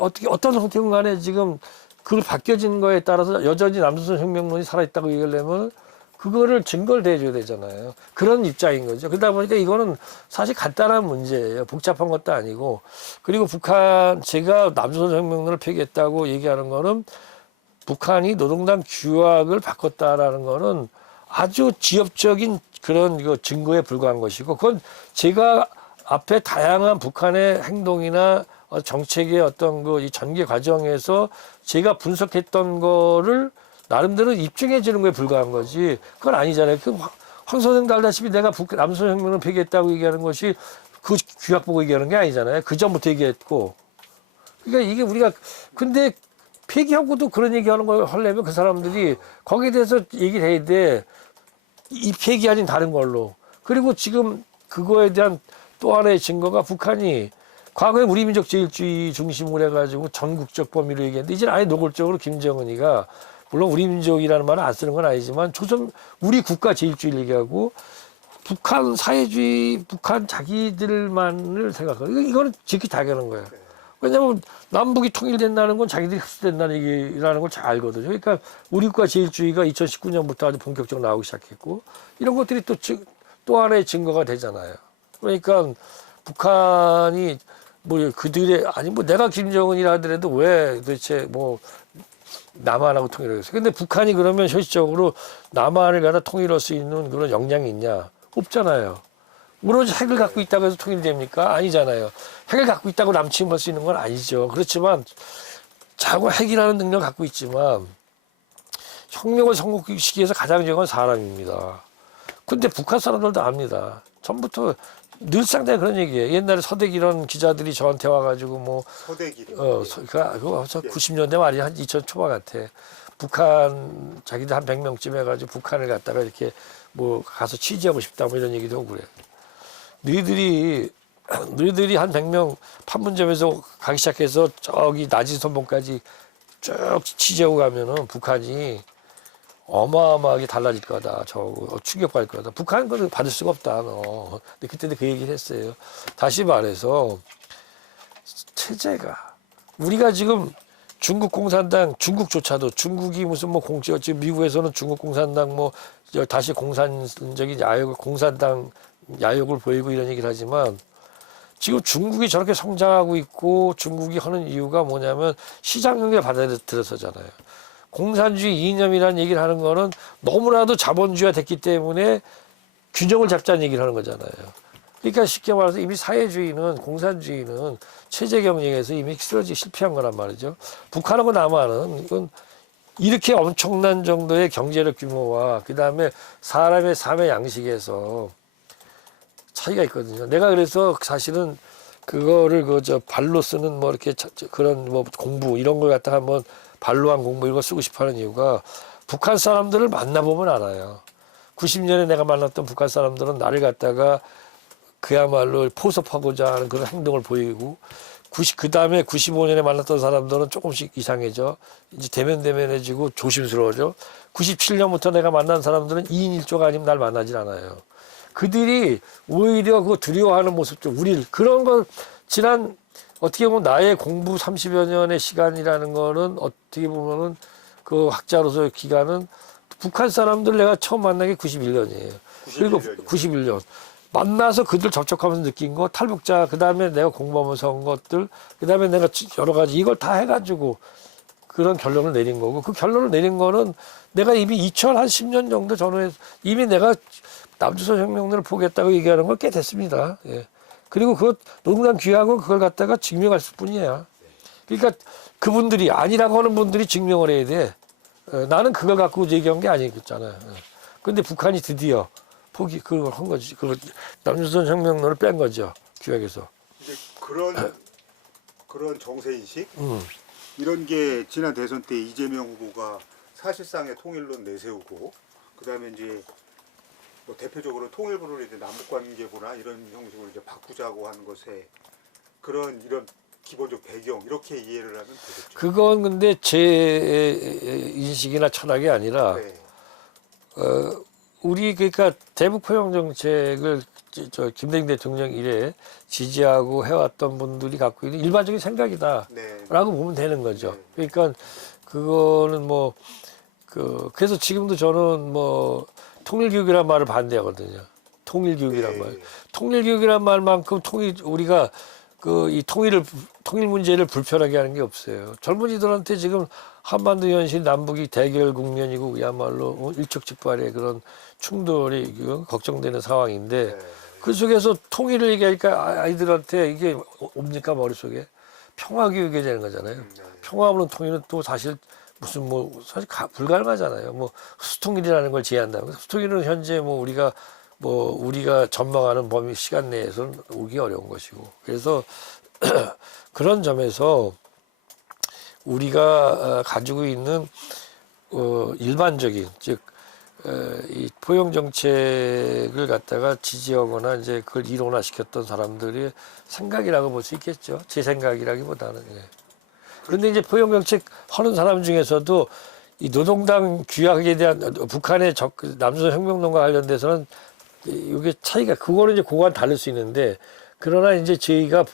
어떻게 어떤 형태건 간에 지금 그걸 바뀌어진 거에 따라서 여전히 남수혁명론이 살아있다고 얘기하려면 그거를 증거를 대줘야 되잖아요. 그런 입장인 거죠. 그러다 보니까 이거는 사실 간단한 문제예요. 복잡한 것도 아니고. 그리고 제가 남조선혁명론을 폐기했다고 얘기하는 거는 북한이 노동당 규약을 바꿨다라는 거는 아주 지엽적인 그런 증거에 불과한 것이고, 그건 제가 앞에 다양한 북한의 행동이나 정책의 어떤 이 전개 과정에서 제가 분석했던 거를 나름대로 입증해 주는 거에 불과한 거지. 그건 아니잖아요. 황 선생도 알다시피 내가 남조선혁명을 폐기했다고 얘기하는 것이 그 규약 보고 얘기하는 게 아니잖아요. 그 전부터 얘기했고. 그러니까 이게 우리가 근데 폐기하고도 그런 얘기하는 걸 하려면 그 사람들이 거기에 대해서 얘기를 해야 돼. 이 폐기 아닌 다른 걸로. 그리고 지금 그거에 대한 또 하나의 증거가 북한이 과거에 우리 민족 제일주의 중심으로 해가지고 전국적 범위로 얘기했는데 이제는 아예 노골적으로 김정은이가 물론 우리 민족이라는 말은 안 쓰는 건 아니지만 우리 국가 제일주의를 얘기하고 북한 사회주의, 북한 자기들만을 생각하고 이거는 지극히 당연한 거예요. 왜냐하면 남북이 통일된다는 건 자기들이 흡수된다는 얘기라는 걸 잘 알거든요. 그러니까 우리 국가 제일주의가 2019년부터 아주 본격적으로 나오기 시작했고 이런 것들이 또 하나의 증거가 되잖아요. 그러니까 북한이 뭐 내가 김정은이라 하더라도 왜 도대체 뭐 남한하고 통일을 했어요. 근데 북한이 그러면 현실적으로 남한을 갖다 통일할 수 있는 그런 역량이 있냐? 없잖아요. 오로지 핵을 갖고 있다고 해서 통일됩니까? 아니잖아요. 핵을 갖고 있다고 남침할 수 있는 건 아니죠. 그렇지만 자꾸 핵이라는 능력을 갖고 있지만 혁명을 성공시키기 위해서 가장 중요한 건 사람입니다. 근데 북한 사람들도 압니다. 전부터 늘상 내가 그런 얘기예요. 옛날에 서대기런 기자들이 저한테 와가지고 뭐 서대기런 그거 90년대 말이 한 2000 초반 같아. 북한 자기들 한 100명쯤 해가지고 북한을 갖다가 이렇게 뭐 가서 취재하고 싶다 뭐 이런 얘기도 하고 그래. 너희들이 한 100명 판문점에서 가기 시작해서 저기 낮은 선봉까지 쭉 취재하고 가면은 북한이 어마어마하게 달라질 거다. 충격받을 거다. 북한은 그걸 받을 수가 없다. 너. 근데 그때도 그 얘기를 했어요. 다시 말해서 체제가 우리가 지금 중국 공산당 중국조차도 중국이 무슨 뭐 지금 미국에서는 중국 공산당 뭐 다시 공산적인 공산당 야욕을 보이고 이런 얘기를 하지만 지금 중국이 저렇게 성장하고 있고 중국이 하는 이유가 뭐냐면 시장 경제를 받아들여서잖아요. 공산주의 이념이라는 얘기를 하는 거는 너무나도 자본주의가 됐기 때문에 균형을 잡자는 얘기를 하는 거잖아요. 그러니까 쉽게 말해서 이미 사회주의는 공산주의는 체제 경쟁에서 이미 실패한 거란 말이죠. 북한하고 남한은 이건 이렇게 엄청난 정도의 경제력 규모와 그다음에 사람의 삶의 양식에서 차이가 있거든요. 내가 그래서 사실은 그거를 발로 쓰는 뭐 이렇게 그런 뭐 공부 이런 걸 갖다가 한번 발로 한 공부 이런 거 쓰고 싶어 하는 이유가 북한 사람들을 만나보면 알아요. 90년에 내가 만났던 북한 사람들은 나를 갖다가 그야말로 포섭하고자 하는 그런 행동을 보이고 그 다음에 95년에 만났던 사람들은 조금씩 이상해져. 이제 대면대면해지고 조심스러워져. 97년부터 내가 만난 사람들은 2인 1조가 아니면 날 만나질 않아요. 그들이 오히려 그 두려워하는 모습 그런 걸 어떻게 보면 나의 공부 30여 년의 시간이라는 거는 어떻게 보면은 그 학자로서의 기간은 북한 사람들 내가 처음 만난 게 91년이에요. 그리고 91년. 만나서 그들 접촉하면서 느낀 거, 탈북자, 그 다음에 내가 공부하면서 한 것들, 그 다음에 내가 여러 가지 이걸 다 해가지고 그런 결론을 내린 거고, 그 결론을 내린 거는 내가 이미 2010년 정도 전후에 이미 내가 남조선 혁명론을 포기했다고 얘기하는 걸 꽤 됐습니다. 예. 그리고 노동당 규약은 그걸 갖다가 증명할 뿐이에요. 그러니까 그분들이 아니라고 하는 분들이 증명을 해야 돼. 나는 그걸 갖고 얘기한 게 아니겠잖아요. 근데 북한이 드디어 그걸 한 거지. 남조선 혁명론을 뺀 거죠. 규약에서. 이제 그런 정세인식 이런 게 지난 대선 때 이재명 후보가 사실상의 통일론 내세우고 그다음에 이제 뭐 대표적으로 통일부를 이제 남북관계부나 이런 형식으로 이제 바꾸자고 하는 것에 이런 기본적 배경 이렇게 이해를 하면 되겠죠. 그건 근데 제 인식이나 철학이 아니라 네. 우리 그러니까 대북 포용 정책을 저 김대중 대통령 이래 지지하고 해왔던 분들이 갖고 있는 일반적인 생각이다라고 네. 보면 되는 거죠. 네. 그러니까 그거는 뭐 그래서 지금도 저는 뭐 통일교육이란 말을 반대하거든요. 통일교육이란 네. 말. 통일교육이란 말만큼 우리가 이 통일 문제를 불편하게 하는 게 없어요. 젊은이들한테 지금 한반도 현실 남북이 대결 국면이고 그야말로 일촉즉발의 그런 충돌이 걱정되는 상황인데 네. 그 속에서 통일을 얘기하니까 아이들한테 이게 옵니까 머릿속에 평화교육이 되는 거잖아요. 네. 평화 없는 통일은 또 사실 무슨 뭐 사실 불가능하잖아요. 뭐 수통일이라는 걸 제한다면 수통일은 현재 뭐 우리가 전망하는 범위 시간 내에서는 오기 어려운 것이고 그래서 그런 점에서 우리가 가지고 있는 일반적인 즉 이 포용 정책을 갖다가 지지하거나 이제 그걸 이론화시켰던 사람들의 생각이라고 볼 수 있겠죠. 제 생각이라기보다는. 예. 그런데 이제 포용 정책 하는 사람 중에서도 이 노동당 규약에 대한 북한의 남조선 혁명론과 관련돼서는 이게 차이가 그거는 이제 그거와 다를 수 있는데 그러나 이제 저희가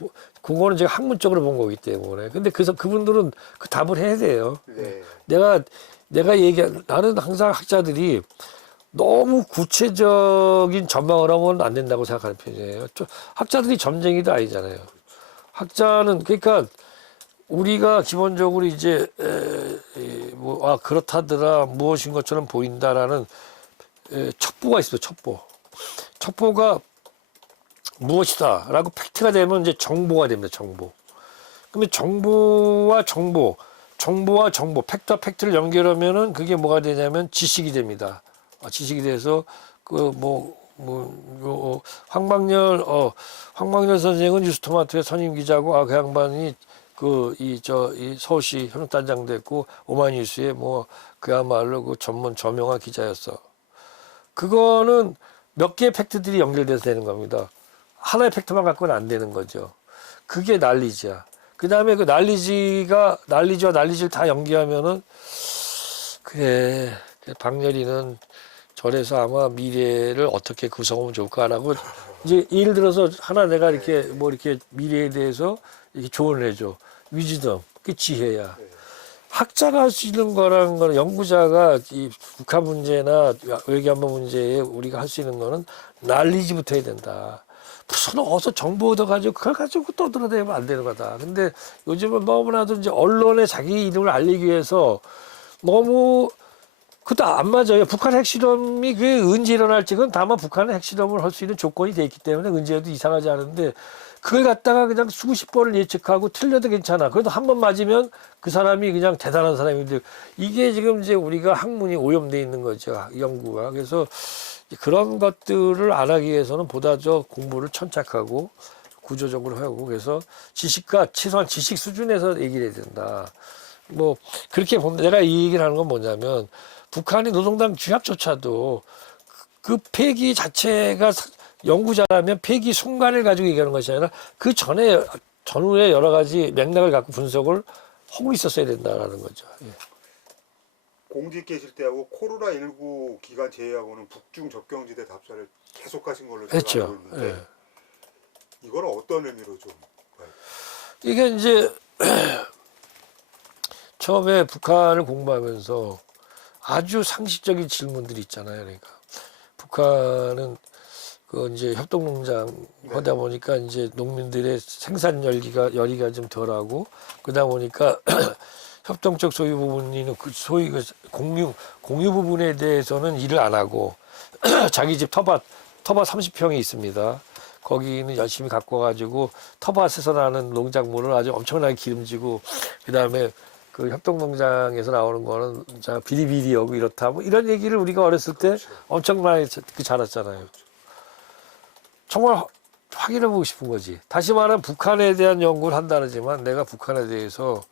그거는 제가 학문적으로 본 거기 때문에 근데 그래서 그분들은 그 답을 해야 돼요. 네. 내가 나는 항상 학자들이 너무 구체적인 전망을 하면 안 된다고 생각하는 편이에요. 학자들이 점쟁이도 아니잖아요. 학자는 그러니까 우리가 기본적으로 이제 그렇다더라 무엇인 것처럼 보인다라는 첩보가 있어요. 첩보가 무엇이다라고 팩트가 되면 이제 정보가 됩니다. 정보. 그러면 정보와 정보, 팩트와 팩트를 연결하면은 그게 뭐가 되냐면 지식이 됩니다. 지식이 돼서 황방열 선생은 뉴스토마토의 선임 기자고 그 양반이 이 서울시 현역단장 됐고 오마이뉴스에 그야말로 그 저명한 기자였어. 그거는 몇 개의 팩트들이 연결돼서 되는 겁니다. 하나의 팩트만 갖고는 안 되는 거죠. 그게 난리지야. 그 다음에 그 난리지와 난리지를 다 연기하면은 그래 박렬이는 저래서 아마 미래를 어떻게 구성하면 좋을까라고 이제 예를 들어서 하나 내가 이렇게 미래에 대해서 이렇게 조언을 해줘. 위즈덤, 그 지혜야. 학자가 할 수 있는 거라는 거는 연구자가 이 북한 문제나 외교안보 문제에 우리가 할 수 있는 거는 난리지부터 해야 된다. 무슨 어서 정보 얻어가지고 그걸 가지고 떠들어대면 안 되는 거다. 근데 요즘은 너무나도 이제 언론에 자기 이름을 알리기 위해서 너무 그것도 안 맞아요. 북한 핵실험이 그게 언제 일어날지 그건 다만 북한은 핵실험을 할 수 있는 조건이 돼 있기 때문에 언제도 이상하지 않은데 그걸 갖다가 그냥 수십 번을 예측하고 틀려도 괜찮아. 그래도 한 번 맞으면 그 사람이 그냥 대단한 사람인데 이게 지금 이제 우리가 학문이 오염돼 있는 거죠. 연구가. 그래서 그런 것들을 안 하기 위해서는 보다 더 공부를 천착하고 구조적으로 하고 그래서 지식과 최소한 지식 수준에서 얘기를 해야 된다. 그렇게 보면 내가 이 얘기를 하는 건 뭐냐면 북한의 노동당 규약조차도 그 폐기 자체가 연구자라면 폐기 순간을 가지고 얘기하는 것이 아니라 그 전후에 여러 가지 맥락을 갖고 분석을 하고 있었어야 된다라는 거죠. 예. 공직 계실 때하고 코로나19 기간 제외하고는 북중 접경지대 답사를 계속하신 걸로 제가 했죠. 알고 있는데 예. 이거는 어떤 의미로 좀 봐요? 이게 이제 처음에 북한을 공부하면서 아주 상식적인 질문들이 있잖아요. 그러니까 북한은 이제 협동농장 하다 보니까 이제 농민들의 생산 열의가 좀 덜하고 그러다 보니까 협동적 소유 부분이 소위 공유 부분에 대해서는 일을 안 하고 자기 집 터밭 30평이 있습니다. 거기는 열심히 갖고 와가지고 터밭에서 나는 농작물을 아주 엄청나게 기름지고 그 다음에 그 협동농장에서 나오는 거는 비리비리하고 이렇다 이런 얘기를 우리가 어렸을 때 엄청나게 잘 했잖아요. 정말 확인해보고 싶은 거지. 다시 말하면 북한에 대한 연구를 한다지만 내가 북한에 대해서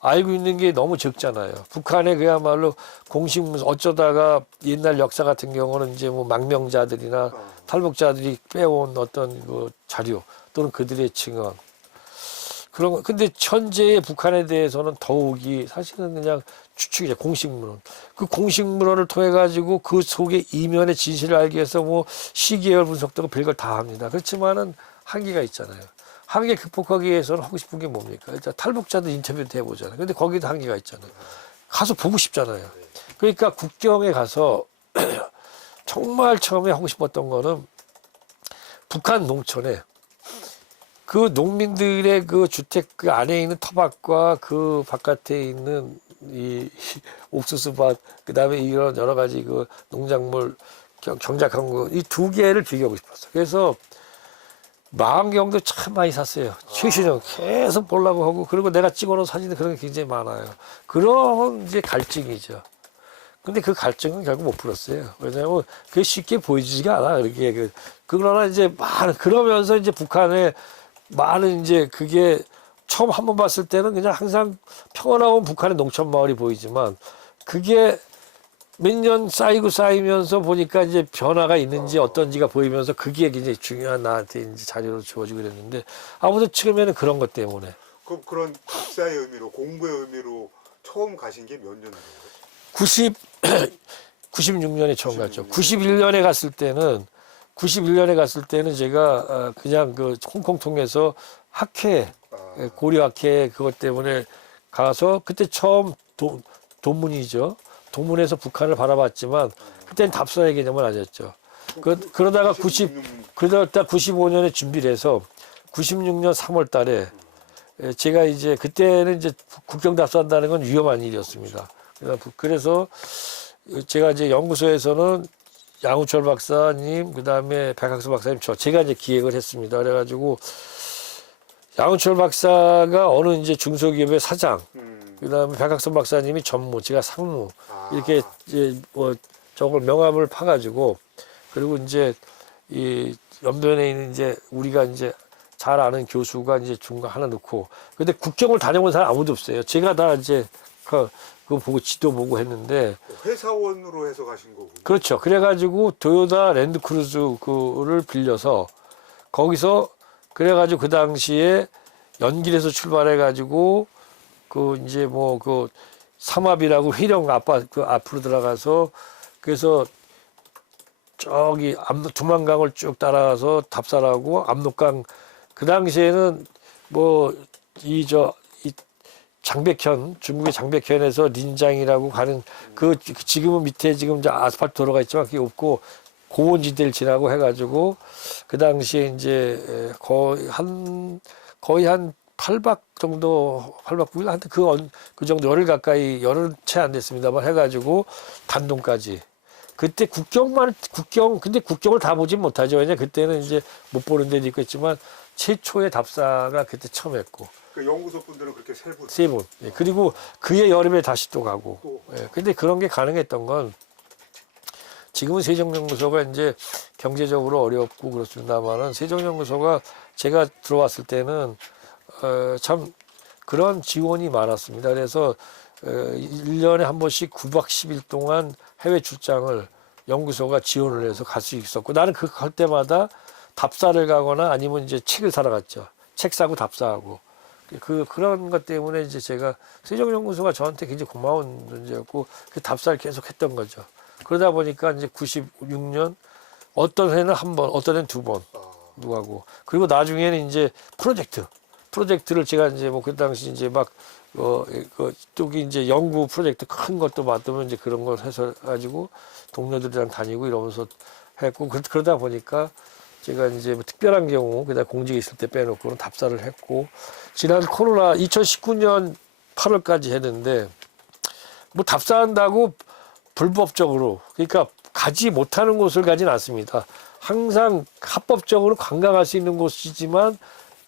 알고 있는 게 너무 적잖아요. 북한에 그야말로 공식 어쩌다가 옛날 역사 같은 경우는 이제 망명자들이나 탈북자들이 빼온 어떤 그 자료 또는 그들의 증언 그런 거. 근데 현재의 북한에 대해서는 더욱이 사실은 그냥 추측이죠. 공식문헌. 그 공식문헌을 통해 가지고 그 속에 이면의 진실을 알기 위해서 뭐 시계열 분석도 하고 별걸 다 합니다. 그렇지만은 한계가 있잖아요. 한계 극복하기 위해서는 하고 싶은 게 뭡니까? 일단 탈북자들 인터뷰도 해보잖아요. 근데 거기도 한계가 있잖아요. 가서 보고 싶잖아요. 그러니까 국경에 가서 정말 처음에 하고 싶었던 거는 북한 농촌에 그 농민들의 그 주택 그 안에 있는 터밭과 그 바깥에 있는 이 옥수수밭, 그 다음에 이런 여러 가지 그 농작물 경작한 거, 이 두 개를 비교하고 싶었어요. 그래서 망원경도 참 많이 샀어요. 최신형 계속 보려고 하고, 그리고 내가 찍어놓은 사진이 그런 게 굉장히 많아요. 그런 이제 갈증이죠. 근데 그 갈증은 결국 못 풀었어요. 왜냐하면 그게 쉽게 보여지지가 않아. 그렇게 그러나 이제 그러면서 이제 북한의 많은 이제 그게 처음 한 번 봤을 때는 그냥 항상 평화로운 북한의 농촌 마을이 보이지만 그게 몇 년 쌓이면서 보니까 이제 변화가 있는지 어떤지가 보이면서 그게 굉장히 중요한 나한테 이제 자료로 주어지고 그랬는데 아무튼 처음에는 그런 것 때문에. 그럼 그런 답사의 의미로 공부의 의미로 처음 가신 게 몇 년도예요? 96년에 처음 갔죠. 91년에 갔을 때는 제가 그냥 그 홍콩 통해서 학회, 고려 학회 그것 때문에 가서 그때 처음 돈문이죠. 돈문에서 북한을 바라봤지만 그때는 답사의 개념을 아셨죠. 그러다가 95년에 준비를 해서 96년 3월 달에 제가 이제 그때는 이제 국경 답사한다는 건 위험한 일이었습니다. 그래서 제가 이제 연구소에서는 양우철 박사님, 그 다음에 백학수 박사님, 제가 이제 기획을 했습니다. 그래가지고 양우철 박사가 어느 이제 중소기업의 사장, 그 다음에 백학수 박사님이 전무, 제가 상무, 이렇게 이제 뭐 저걸 명함을 파가지고, 그리고 이제 이 연변에 있는 이제 우리가 이제 잘 아는 교수가 이제 중간 하나 넣고, 근데 국경을 다녀본 사람 아무도 없어요. 제가 다 이제 그거 보고 지도 보고 했는데. 회사원으로 해서 가신 거군요. 그렇죠. 그래가지고 도요타 랜드크루즈를 빌려서 거기서 그래가지고 그 당시에 연길에서 출발해가지고 그 이제 뭐 그 삼합이라고 휘령 앞으로 들어가서 그래서 저기 두만강을 쭉 따라가서 답사하고 압록강 그 당시에는 뭐 이 장백현, 중국의 장백현에서 린장이라고 가는 지금은 밑에 지금 이제 아스팔트 도로가 있지만 그게 없고 고원지대를 지나고 해가지고 그 당시에 이제 거의 한 8박 정도, 8박 9일 한테 그 정도 열흘 가까이 열흘 채 안 됐습니다만 해가지고 단동까지. 그때 근데 국경을 다 보진 못하죠. 왜냐 그때는 이제 못 보는 데도 있겠지만 최초의 답사가 그때 처음 했고. 그 연구소 분들은 그렇게 세 분. 예. 그리고 그해 여름에 다시 또 가고. 예. 근데 그런 게 가능했던 건 지금은 세종연구소가 이제 경제적으로 어렵고 그렇습니다만은 세종연구소가 제가 들어왔을 때는 참 그런 지원이 많았습니다. 그래서 1년에 한 번씩 9박 10일 동안 해외 출장을 연구소가 지원을 해서 갈 수 있었고 나는 그 갈 때마다 답사를 가거나 아니면 이제 책을 사러 갔죠. 책 사고 답사하고. 그런 것 때문에 이제 제가 세종연구소가 저한테 굉장히 고마운 존재였고 그 답사를 계속 했던 거죠. 그러다 보니까 이제 96년 어떤 해는 한 번, 어떤 해는 두 번 누가고 그리고 나중에는 이제 프로젝트를 제가 이제 뭐 그 당시 이제 막 또기 이제 연구 프로젝트 큰 것도 맡으면 이제 그런 걸 해서 가지고 동료들이랑 다니고 이러면서 했고 그러다 보니까 제가 이제 뭐 특별한 경우 그다음 공직에 있을 때 빼놓고는 답사를 했고 지난 코로나 2019년 8월까지 했는데 뭐 답사한다고 불법적으로 그러니까 가지 못하는 곳을 가진 않습니다. 항상 합법적으로 관광할 수 있는 곳이지만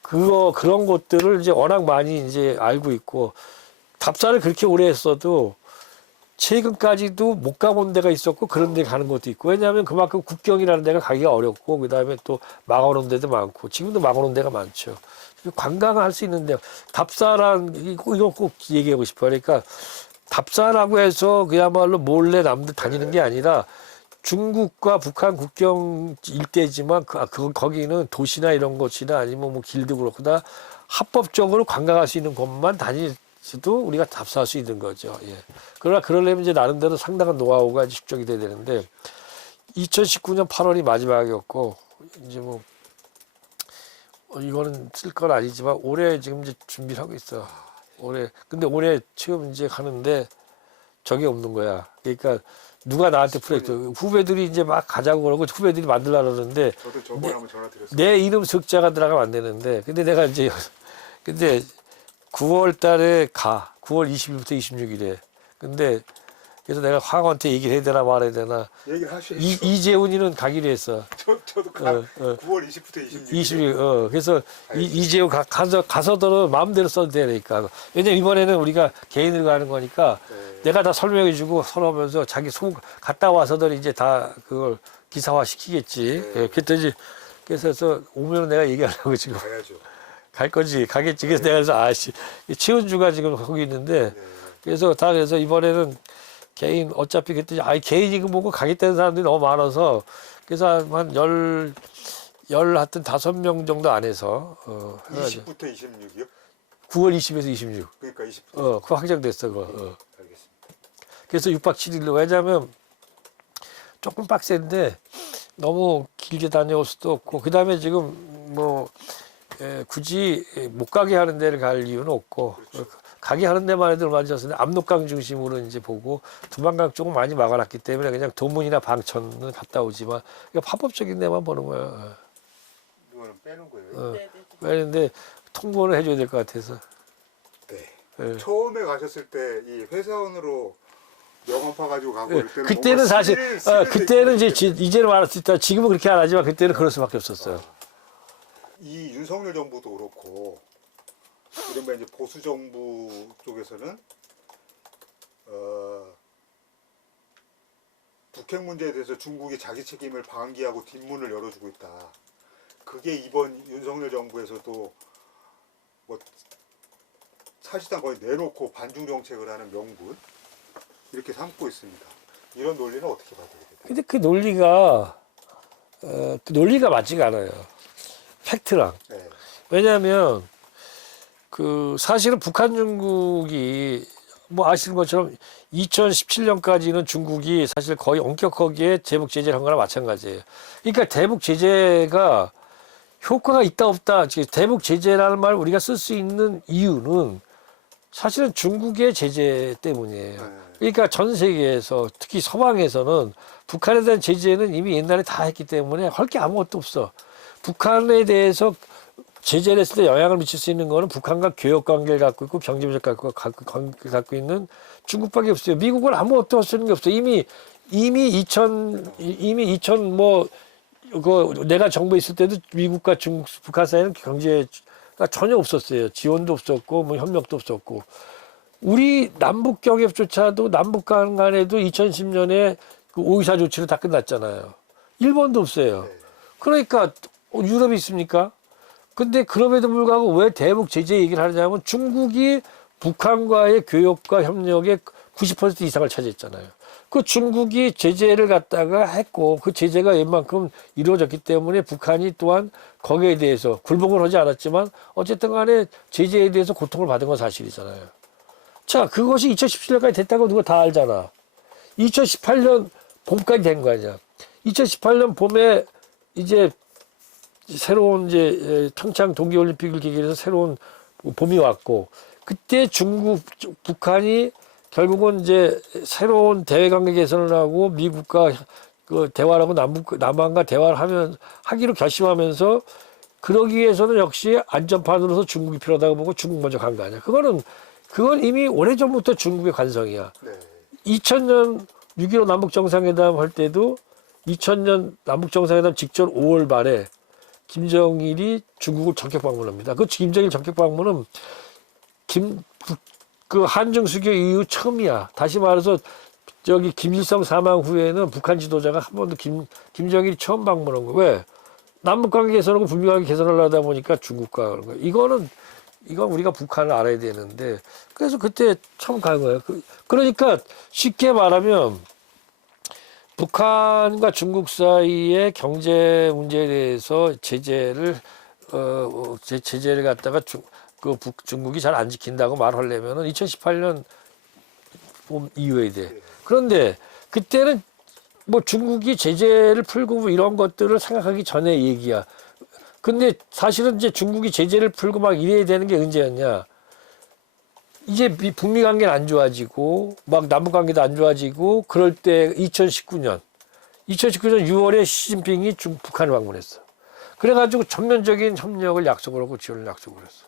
그런 곳들을 이제 워낙 많이 이제 알고 있고 답사를 그렇게 오래 했어도 최근까지도 못 가본 데가 있었고 그런 데 가는 것도 있고 왜냐하면 그만큼 국경이라는 데가 가기가 어렵고 그다음에 또 막아놓은 데도 많고 지금도 막아놓은 데가 많죠. 관광할 수 있는 데 답사란 이거 꼭 얘기하고 싶어요. 그러니까 답사라고 해서 그야말로 몰래 남들 다니는 게 아니라 중국과 북한 국경 일대지만 거기는 도시나 이런 곳이나 아니면 뭐 길도 그렇고 다 합법적으로 관광할 수 있는 곳만 다니도 우리가 답사할 수 있는 거죠. 예. 그러나 그러려면 이제 나름대로 상당한 노하우가 이제 축적이 돼야 되는데 2019년 8월이 마지막이었고 이제 뭐 이거는 쓸 건 아니지만 올해 지금 이제 준비를 하고 있어. 근데 올해 처음 이제 하는데 적이 없는 거야. 그러니까 누가 나한테 프로젝트 후배들이 이제 막 가자고 그러고 후배들이 만들려고 그러는데 저도 저번에 한번 전화 드렸어요. 내 이름 석자가 들어가면 안 되는데 근데 내가 이제 근데 9월 달에 9월 20일부터 26일에 근데 그래서 내가 황한테 얘기를 해야 되나 말아야 되나 얘기를 하셔야죠. 이재훈이는 가기로 했어. 저도 9월 20부터 26일. 20일. 그래서 이재훈 가서들은 마음대로 써도 되니까. 왜냐면 이번에는 우리가 개인으로 가는 거니까 네. 내가 다 설명해주고 서러우면서 자기 갔다 와서들 이제 다 그걸 기사화 시키겠지. 네. 그래서 오면 내가 얘기하려고 지금 가야죠. 갈 거지 가겠지. 그래서 내가 그래서 최은주가 지금 거기 있는데 네. 그래서 이번에는 개인 어차피 그때 개인 이거 보고 가겠다는 사람들이 너무 많아서 그래서 한 하여튼 5명 정도 안에서 해가지고 20부터 26이요? 9월 20에서 26. 그러니까 20부터. 그거 확정됐어 그거. 알겠습니다. 그래서 6박 7일로 왜냐면 조금 빡센데 너무 길게 다녀올 수도 없고 그다음에 지금 뭐 굳이 못 가게 하는 데를 갈 이유는 없고 그렇죠. 가게 하는 데만 해도 얼마 전에 압록강 중심으로 이제 보고 두만강 쪽은 많이 막아놨기 때문에 그냥 도문이나 방천은 갔다 오지만 이거 합법적인 데만 보는 거야. 이거는 빼는 거예요. 네네. 그런데 통보를 해줘야 될 것 같아서. 네. 예. 처음에 가셨을 때 이 회사원으로 명함파 가지고 가고 예. 그럴 때는 그때는 뭔가 사실 스릴 그때는 있게 이제 이제는 말할 수 있다. 지금은 그렇게 안 하지만 그때는 그럴 수밖에 없었어요. 이 윤석열 정부도 그렇고 이른바 이제 보수 정부 쪽에서는 북핵 문제에 대해서 중국이 자기 책임을 방기하고 뒷문을 열어주고 있다. 그게 이번 윤석열 정부에서도 뭐 사실상 거의 내놓고 반중 정책을 하는 명분 이렇게 삼고 있습니다. 이런 논리는 어떻게 봐야 되겠어요? 근데 그 논리가 맞지가 않아요. 팩트랑. 네. 왜냐하면 사실은 북한 중국이 뭐 아시는 것처럼 2017년까지는 중국이 사실 거의 엄격하게 대북 제재를 한 거나 마찬가지예요. 그러니까 대북 제재가 효과가 있다 없다. 대북 제재라는 말 우리가 쓸 수 있는 이유는 사실은 중국의 제재 때문이에요. 네. 그러니까 전 세계에서 특히 서방에서는 북한에 대한 제재는 이미 옛날에 다 했기 때문에 할 게 아무것도 없어. 북한에 대해서 제재를 했을 때 영향을 미칠 수 있는 거는 북한과 교역 관계를 갖고 있고 경제 문제를 갖고 있는 중국밖에 없어요. 미국은 아무것도 할 수 있는 게 없어요. 이미 2000 뭐 내가 정부에 있을 때도 미국과 중국, 북한 사이는 경제가 전혀 없었어요. 지원도 없었고 뭐 협력도 없었고 우리 남북 경협조차도 남북 간에도 2010년에 그 5.24 조치로 다 끝났잖아요. 일본도 없어요. 그러니까 유럽이 있습니까? 근데 그럼에도 불구하고 왜 대북 제재 얘기를 하냐면 중국이 북한과의 교역과 협력의 90% 이상을 차지했잖아요. 그 중국이 제재를 갖다가 했고 그 제재가 웬만큼 이루어졌기 때문에 북한이 또한 거기에 대해서 굴복을 하지 않았지만 어쨌든 간에 제재에 대해서 고통을 받은 건 사실이잖아요. 자, 그것이 2017년까지 됐다고 누가 다 알잖아. 2018년 봄까지 된 거 아니야. 2018년 봄에 이제 새로운 이제 평창 동계올림픽을 계기로 해서 새로운 봄이 왔고 그때 북한이 결국은 이제 새로운 대외관계 개선을 하고 미국과 그 대화를 하고 남한과 대화를 하기로 결심하면서 그러기 위해서는 역시 안전판으로서 중국이 필요하다고 보고 중국 먼저 간 거 아니야. 그건 이미 오래전부터 중국의 관성이야. 네. 2000년 6.15 남북정상회담 할 때도 2000년 남북정상회담 직전 5월 말에 김정일이 중국을 전격 방문합니다. 그 김정일 전격 방문은 그 한중 수교 이후 처음이야. 다시 말해서 김일성 사망 후에는 북한 지도자가 한 번도 김정일이 처음 방문한 거. 왜? 남북 관계 개선하고 불미관계 개선을 하다 보니까 중국과 그런 거. 이건 우리가 북한을 알아야 되는데 그래서 그때 처음 간 거예요. 그러니까 쉽게 말하면 북한과 중국 사이의 경제 문제에 대해서 제재를 갖다가 중국이 잘 안 지킨다고 말하려면은 2018년 봄 이후에 돼. 그런데 그때는 뭐 중국이 제재를 풀고 뭐 이런 것들을 생각하기 전에 얘기야. 근데 사실은 이제 중국이 제재를 풀고 막 이래야 되는 게 언제였냐? 이제 북미 관계는 안 좋아지고 막 남북 관계도 안 좋아지고 그럴 때 2019년 6월에 시진핑이 북한을 방문했어. 그래가지고 전면적인 협력을 약속을 하고 지원을 약속을 했어.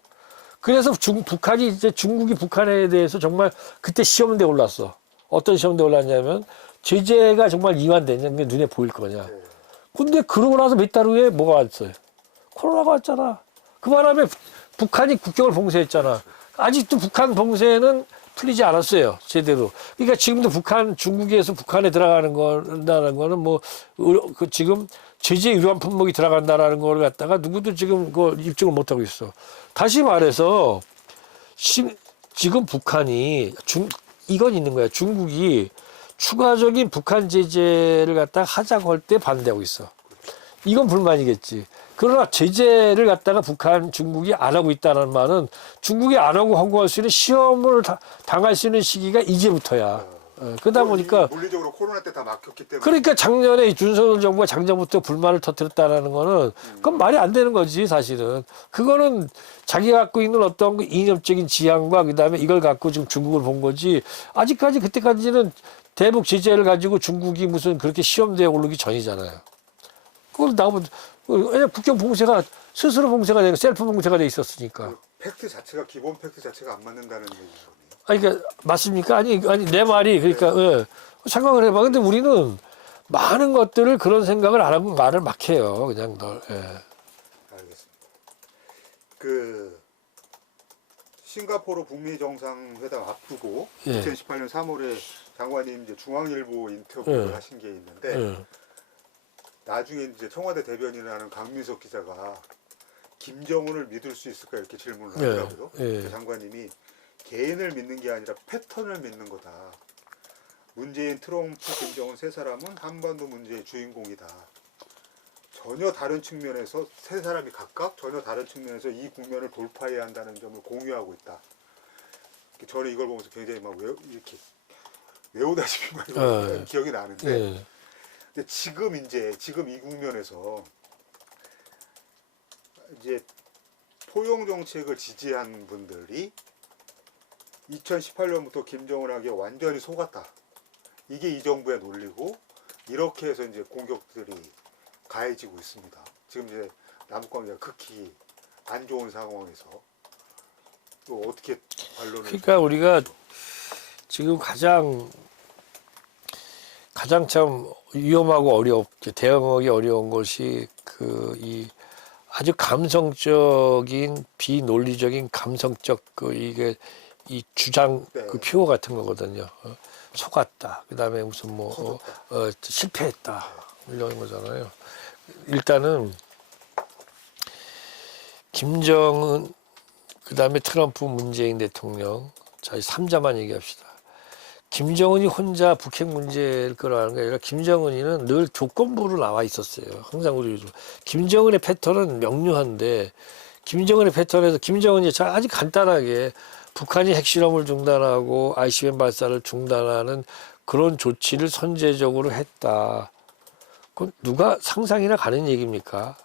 그래서 북한이 이제 중국이 북한에 대해서 정말 그때 시험대에 올랐어. 어떤 시험대에 올랐냐면 제재가 정말 이완되는 게 눈에 보일 거냐. 근데 그러고 나서 몇 달 후에 뭐가 왔어요? 코로나가 왔잖아. 그 바람에 북한이 국경을 봉쇄했잖아. 아직도 북한 봉쇄는 풀리지 않았어요. 제대로. 그러니까 지금도 중국에서 북한에 들어가는 거는 뭐, 지금 제재 위반 품목이 들어간다라는 걸 갖다가 누구도 지금 그걸 입증을 못하고 있어. 다시 말해서, 지금 북한이, 이건 있는 거야. 중국이 추가적인 북한 제재를 갖다가 하자고 할 때 반대하고 있어. 이건 불만이겠지. 그러나 제재를 갖다가 중국이 안 하고 있다는 말은 중국이 안 하고 할 수 있는 시험을 당할 수 있는 시기가 이제부터야. 그러다 보니까 물리적으로 코로나 때 다 막혔기 때문에. 그러니까 작년에 윤석열 정부가 작년부터 불만을 터뜨렸다는 거는 그건 말이 안 되는 거지 사실은. 그거는 자기가 갖고 있는 어떤 이념적인 지향과 그다음에 이걸 갖고 지금 중국을 본 거지. 아직까지 그때까지는 대북 제재를 가지고 중국이 무슨 그렇게 시험대에 오르기 전이잖아요. 그걸 나오면 왜냐 국경 봉쇄가 스스로 봉쇄가 되고 셀프 봉쇄가 돼 있었으니까. 그 팩트 자체가 기본 팩트 자체가 안 맞는다는 얘기거든요. 아니 그러니까 맞습니까? 아니 내 말이 그러니까 생각을 해봐. 근데 우리는 많은 것들을 그런 생각을 안 하고 말을 막 해요. 그냥 널. 알겠습니다. 그 싱가포르 북미 정상회담 앞두고 2018년 3월에 장관님 이제 중앙일보 인터뷰를 하신 게 있는데 나중에 이제 청와대 대변인이라는 강민석 기자가 김정은을 믿을 수 있을까 이렇게 질문을 하더라고요. 그 장관님이 개인을 믿는 게 아니라 패턴을 믿는 거다. 문재인, 트럼프, 김정은 세 사람은 한반도 문제의 주인공이다. 전혀 다른 측면에서 세 사람이 각각 전혀 다른 측면에서 이 국면을 돌파해야 한다는 점을 공유하고 있다. 저는 이걸 보면서 굉장히 막 이렇게 외우다시피 막 기억이 나는데 근데 지금 이 국면에서 이제 포용 정책을 지지한 분들이 2018년부터 김정은에게 완전히 속았다. 이게 이 정부의 논리고 이렇게 해서 이제 공격들이 가해지고 있습니다. 지금 이제 남북관계가 극히 안 좋은 상황에서 또 어떻게 반론을? 그러니까 우리가 지금 가장 참 위험하고 어렵게 대응하기 어려운 것이 이 아주 감성적인 비논리적인 감성적 이게 이 주장 그 표어 같은 거거든요. 속았다. 그다음에 무슨 뭐 실패했다 이런 거잖아요. 일단은 김정은 그다음에 트럼프 문재인 대통령 자 3자만 얘기합시다. 김정은이 혼자 북핵 문제를 끌어가는 게 아니라 김정은이는 늘 조건부로 나와 있었어요. 항상 우리 김정은의 패턴은 명료한데 김정은의 패턴에서 김정은이 아주 간단하게 북한이 핵실험을 중단하고 ICBM 발사를 중단하는 그런 조치를 선제적으로 했다. 그건 누가 상상이나 가는 얘기입니까?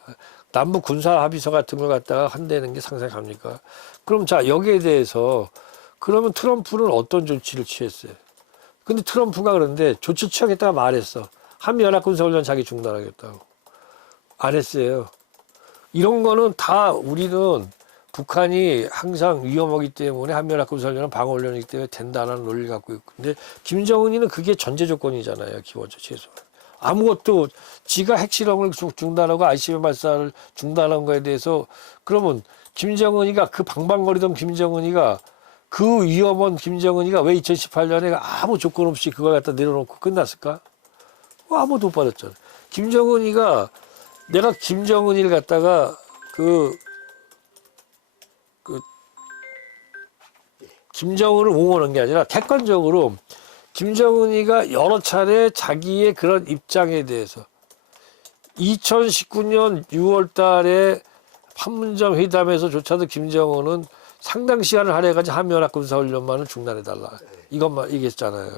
남북 군사 합의서 같은 걸 갖다가 한다는 게 상상이 갑니까? 그럼 자 여기에 대해서 그러면 트럼프는 어떤 조치를 취했어요? 근데 트럼프가 그런데 조치 취하겠다고 말했어. 한미연합군사훈련 자기 중단하겠다고. 안 했어요. 이런 거는 다 우리는 북한이 항상 위험하기 때문에 한미연합군사훈련은 방어훈련이기 때문에 된다는 논리를 갖고 있고. 근데 김정은이는 그게 전제 조건이잖아요. 기본적으로 최소한. 아무것도 지가 핵실험을 중단하고 ICBM 발사를 중단한 거에 대해서 그러면 김정은이가 그 방방거리던 김정은이가 그 위험한 김정은이가 왜 2018년에 아무 조건 없이 그걸 갖다 내려놓고 끝났을까? 아무도 못 받았잖아. 김정은이가 내가 김정은이를 갖다가 김정은을 옹호하는 게 아니라 객관적으로 김정은이가 여러 차례 자기의 그런 입장에 대해서 2019년 6월 달에 판문점 회담에서조차도 김정은은 상당 시간을 할애해가지고 한미연합 군사훈련만을 중단해달라. 이것만 얘기했잖아요.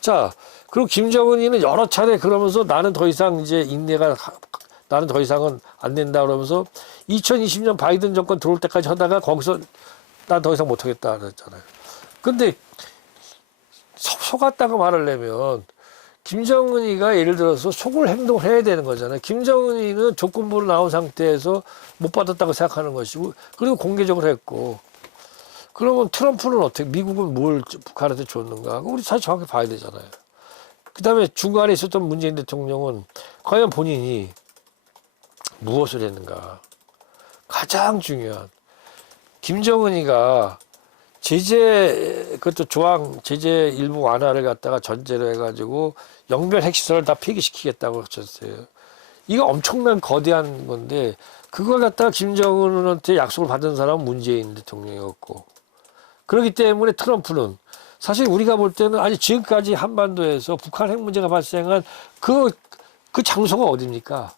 자, 그리고 김정은이는 여러 차례 그러면서 나는 더 이상 이제 나는 더 이상은 안 된다 그러면서 2020년 바이든 정권 들어올 때까지 하다가 거기서 난 더 이상 못하겠다 그랬잖아요. 근데 속았다고 말을 내면 김정은이가 예를 들어서 속을 행동을 해야 되는 거잖아요. 김정은이는 조건부로 나온 상태에서 못 받았다고 생각하는 것이고 그리고 공개적으로 했고 그러면 트럼프는 어떻게 미국은 뭘 북한한테 줬는가 우리 사실 정확히 봐야 되잖아요. 그다음에 중간에 있었던 문재인 대통령은 과연 본인이 무엇을 했는가 가장 중요한 김정은이가 그것도 제재 일부 완화를 갖다가 전제로 해가지고 영변 핵시설을 다 폐기시키겠다고 하셨어요. 이거 엄청난 거대한 건데 그걸 갖다가 김정은한테 약속을 받은 사람은 문재인 대통령이었고 그렇기 때문에 트럼프는 사실 우리가 볼 때는 아니 지금까지 한반도에서 북한 핵 문제가 발생한 그 장소가 어딥니까?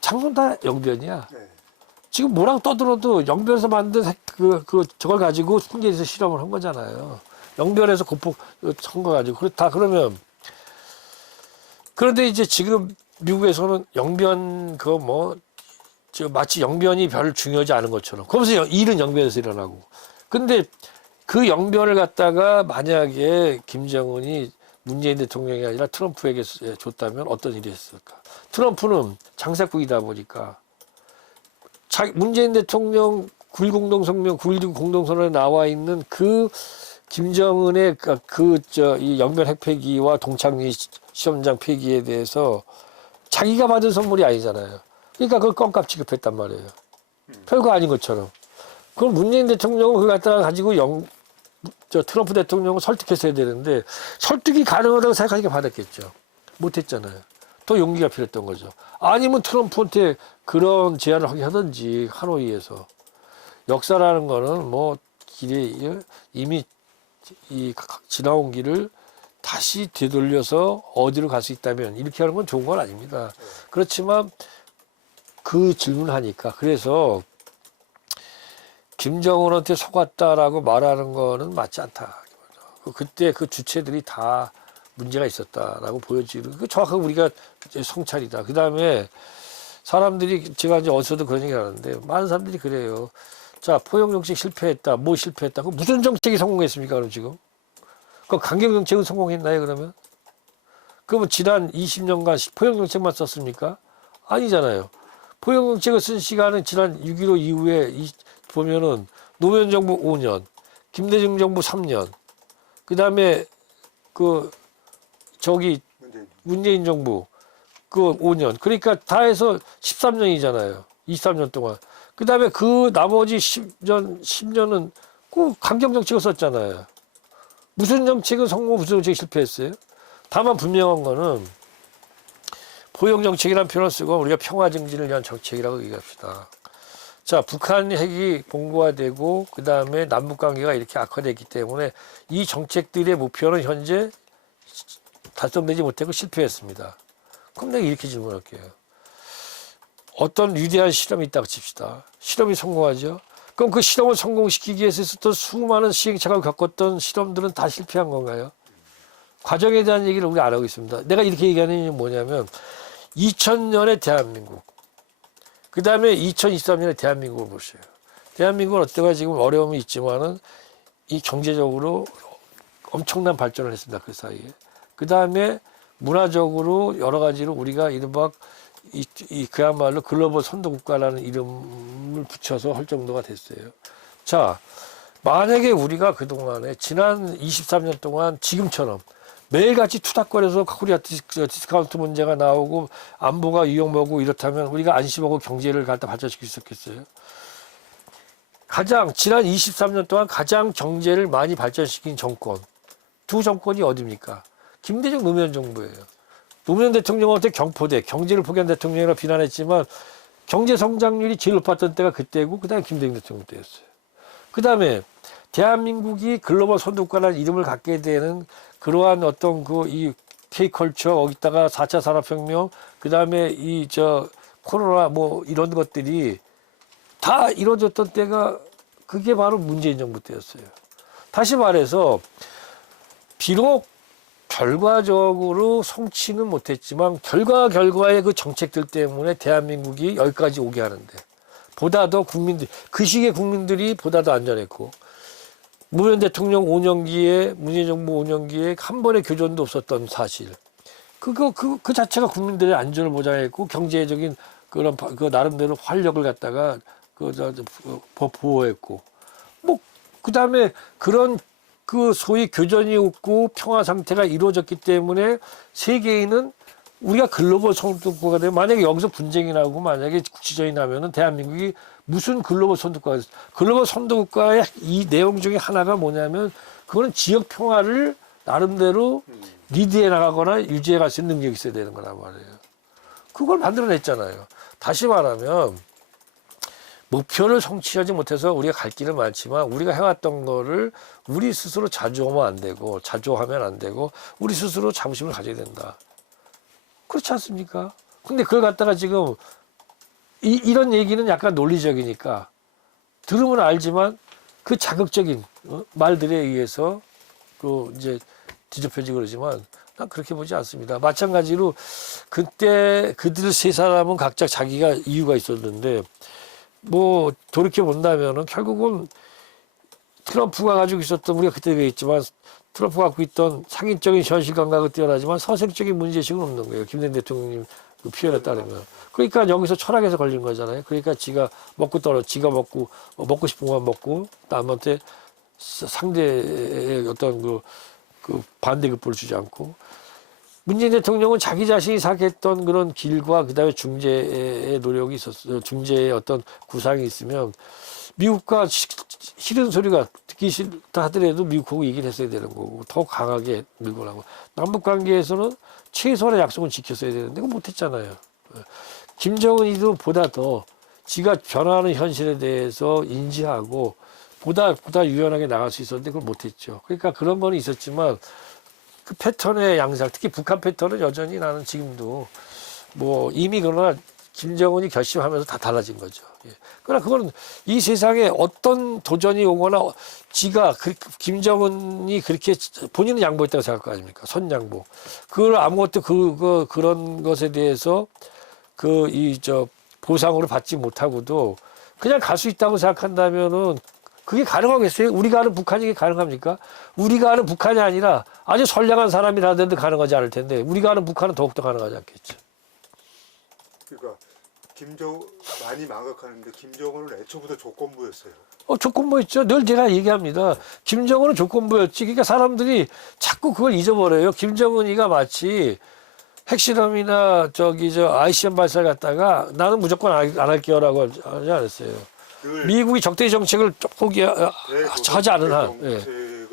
장소는 다 영변이야. 네. 지금 뭐랑 떠들어도 영변에서 만든 저걸 가지고 풍계에서 실험을 한 거잖아요. 영변에서 한 거 가지고. 그러면 그런데 이제 지금 미국에서는 영변 마치 영변이 별 중요하지 않은 것처럼. 그러면서 일은 영변에서 일어나고. 근데 그 영변을 갖다가 만약에 김정은이 문재인 대통령이 아니라 트럼프에게 줬다면 어떤 일이 있을까? 트럼프는 장사꾼이다 보니까 문재인 대통령 9.1 공동성명, 9.19 공동선언에 나와 있는 그 김정은의 이 영변 핵폐기와 동창리 시험장 폐기에 대해서 자기가 받은 선물이 아니잖아요. 그러니까 그걸 껌값 취급했단 말이에요. 별거 아닌 것처럼. 그럼 문재인 대통령은 그걸 갖다가 가지고 트럼프 대통령을 설득했어야 되는데 설득이 가능하다고 생각하니까 받았겠죠. 못했잖아요. 더 용기가 필요했던 거죠. 아니면 트럼프한테 그런 제안을 하게 하든지 하노이에서. 역사라는 거는 길이 이미 지나온 길을 다시 되돌려서 어디로 갈 수 있다면 이렇게 하는 건 좋은 건 아닙니다. 그렇지만 그 질문을 하니까 그래서 김정은한테 속았다라고 말하는 거는 맞지 않다. 그때 그 주체들이 다 문제가 있었다라고 보여지는 그 정확하게 우리가 성찰이다. 그 다음에 사람들이 제가 이제 어디서도 그런 얘기 하는데 많은 사람들이 그래요. 자, 포용 정책 실패했다. 뭐 실패했다. 그 무슨 정책이 성공했습니까? 그럼 지금? 그 강경 정책은 성공했나요? 그러면? 그러면 지난 20년간 포용 정책만 썼습니까? 아니잖아요. 포용 정책을 쓴 시간은 지난 6.15 이후에 보면은 노무현 정부 5년, 김대중 정부 3년, 그 다음에 문재인 정부 5년. 그러니까 다 해서 13년이잖아요. 23년 동안. 그 다음에 그 나머지 10년은 꼭 강경 정책을 썼잖아요. 무슨 정책은 성공, 무슨 정책이 실패했어요? 다만 분명한 거는 포용 정책이라는 표현을 쓰고 우리가 평화 증진을 위한 정책이라고 얘기합시다. 자, 북한 핵이 공고화되고 그 다음에 남북 관계가 이렇게 악화됐기 때문에 이 정책들의 목표는 현재 달성되지 못하고 실패했습니다. 그럼 내가 이렇게 질문할게요. 어떤 위대한 실험이 있다고 칩시다. 실험이 성공하죠. 그럼 그 실험을 성공시키기 위해서 있었던 수많은 시행착오를 겪었던 실험들은 다 실패한 건가요? 과정에 대한 얘기를 우리 안 하고 있습니다. 내가 이렇게 얘기하는 이유는 뭐냐면 2000년의 대한민국, 그 다음에 2023년의 대한민국을 보세요. 대한민국은 어때가 지금 어려움이 있지만은 이 경제적으로 엄청난 발전을 했습니다. 그 사이에. 그 다음에 문화적으로 여러 가지로 우리가 이른바 그야말로 글로벌 선도국가라는 이름을 붙여서 할 정도가 됐어요. 자, 만약에 우리가 그동안에 지난 23년 동안 지금처럼 매일같이 투닥거려서 코리아 디스카운트 문제가 나오고 안보가 위험하고 이렇다면 우리가 안심하고 경제를 갖다 발전시킬 수 있겠어요? 지난 23년 동안 가장 경제를 많이 발전시킨 정권, 두 정권이 어디입니까? 김대중 노무현 정부예요. 노무현 대통령한테 경포대, 경제를 포기한 대통령이라 비난했지만 경제 성장률이 제일 높았던 때가 그때고 그다음에 김대중 대통령 때였어요. 그다음에 대한민국이 글로벌 선도국가라는 이름을 갖게 되는 그러한 어떤 이 K컬처 거기다가 4차 산업혁명 그다음에 코로나 이런 것들이 다 이루어졌던 때가 그게 바로 문재인 정부 때였어요. 다시 말해서 비록 결과적으로 성취는 못했지만 결과의 그 정책들 때문에 대한민국이 여기까지 오게 하는데 보다 더 국민들 그 시기에 국민들이 보다 더 안전했고 노무현 대통령 5년기에 문재인 정부 5년기에 한 번의 교전도 없었던 사실 그 자체가 국민들의 안전을 보장했고 경제적인 그런 그 나름대로 활력을 갖다가 보호했고 뭐 그다음에 그런 그 소위 교전이 없고 평화 상태가 이루어졌기 때문에 세계인은 우리가 글로벌 선도국가 되면 만약에 여기서 분쟁이 나고 만약에 국지전이 나면은 대한민국이 무슨 글로벌 선도국가가 있어? 글로벌 선도국가의 이 내용 중에 하나가 뭐냐면 그거는 지역 평화를 나름대로 리드해 나가거나 유지해 갈 수 있는 능력이 있어야 되는 거란 말이에요. 그걸 만들어냈잖아요. 다시 말하면 목표를 성취하지 못해서 우리가 갈 길은 많지만 우리가 해왔던 거를 우리 스스로 자조하면 안 되고 우리 스스로 자부심을 가져야 된다. 그렇지 않습니까? 근데 그걸 갖다가 지금 이런 얘기는 약간 논리적이니까 들으면 알지만 그 자극적인 말들에 의해서 그 이제 뒤집혀지고 그러지만 난 그렇게 보지 않습니다. 마찬가지로 그때 그들 세 사람은 각자 자기가 이유가 있었는데 뭐 돌이켜 본다면은 결국은 트럼프가 가지고 있었던 우리가 그때 얘기했지만 트럼프가 갖고 있던 상인적인 현실 감각은 뛰어나지만 서색적인 문제의식은 없는 거예요. 김대중 대통령님 그 표현에 따르면. 그러니까 여기서 철학에서 걸린 거잖아요. 그러니까 지가 먹고 싶은 것만 먹고 남한테 상대의 어떤 그 반대급부를 주지 않고 문재인 대통령은 자기 자신이 생각했던 그런 길과 그다음에 중재의 노력이 있었어요. 중재의 어떤 구상이 있으면 미국과 싫은 소리가 듣기 싫다 하더라도 미국하고 얘기를 했어야 되는 거고 더 강하게 밀고 나고 남북 관계에서는 최소한의 약속은 지켰어야 되는데 그거 못했잖아요. 김정은이도 보다 더 지가 변화하는 현실에 대해서 인지하고 보다 유연하게 나갈 수 있었는데 그걸 못했죠. 그러니까 그런 거는 있었지만 그 패턴의 양상, 특히 북한 패턴은 여전히 나는 지금도 뭐 이미 그러나 김정은이 결심하면서 다 달라진 거죠. 예. 그러나 그거는 이 세상에 어떤 도전이 오거나 김정은이 그렇게 본인은 양보했다고 생각할 거 아닙니까? 선양보. 그걸 아무것도 그런 것에 대해서 보상으로 받지 못하고도 그냥 갈 수 있다고 생각한다면은 그게 가능하겠어요? 우리가 아는 북한이 이게 가능합니까? 우리가 아는 북한이 아니라 아주 선량한 사람이라든지 가능하지 않을 텐데 우리가 아는 북한은 더욱더 가능하지 않겠죠. 그러니까 많이 망각하는데 김정은은 애초부터 조건부였어요. 조건부였죠. 늘 제가 얘기합니다. 김정은은 조건부였지. 그러니까 사람들이 자꾸 그걸 잊어버려요. 김정은이가 마치 핵실험이나 ICBM 발사를 갖다가 나는 무조건 안 할게요라고 하지 않았어요. 미국이 적대적 정책을 하지 않은 한 정책을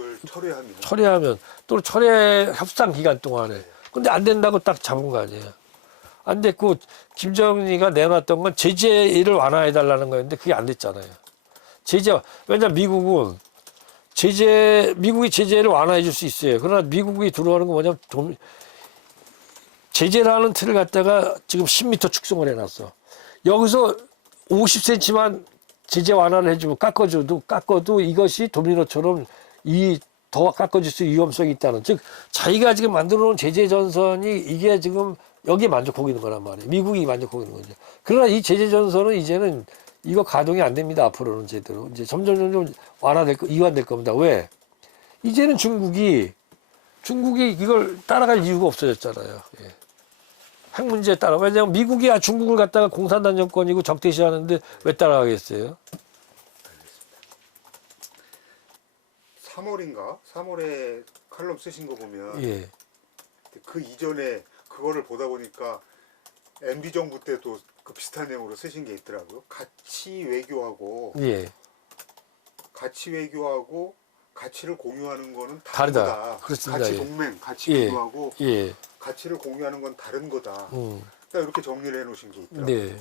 철회하면 또 철회 협상 기간 동안에 근데 안 된다고 딱 잡은 거 아니에요. 안 됐고 김정은이가 내놨던 건 제재를 완화해달라는 거였는데 그게 안 됐잖아요. 왜냐면 미국이 제재를 완화해 줄 수 있어요. 그러나 미국이 들어오는 건 뭐냐면 제재라는 틀을 갖다가 지금 10m 축소를 해놨어. 여기서 50cm만 제재 완화를 해주고 깎아도 이것이 도미노처럼 더 깎아줄 수 위험성이 있다는. 즉, 자기가 지금 만들어 놓은 제재 전선이 이게 지금 여기에 만족하고 있는 거란 말이에요. 미국이 만족하고 있는 거죠. 그러나 이 제재 전선은 이제는 이거 가동이 안 됩니다. 앞으로는 제대로. 이제 점점 이완될 겁니다. 왜? 이제는 중국이 이걸 따라갈 이유가 없어졌잖아요. 예. 핵 문제에 따라. 왜냐하면 미국이 중국을 갖다가 공산당 정권이고 적대시하는데 왜 따라가겠어요? 3월에 칼럼 쓰신 거 보면 예. 그 이전에 그거를 보다 보니까 MB 정부 때도 그 비슷한 내용으로 쓰신 게 있더라고요. 가치 외교하고 가치를 공유하는 거는 다른 거다. 그렇습니다. 가치 예. 동맹, 가치 공유하고 예. 가치를 공유하는 건 다른 거다. 그러니까 이렇게 정리를 해놓으신 게 있더라고요. 네.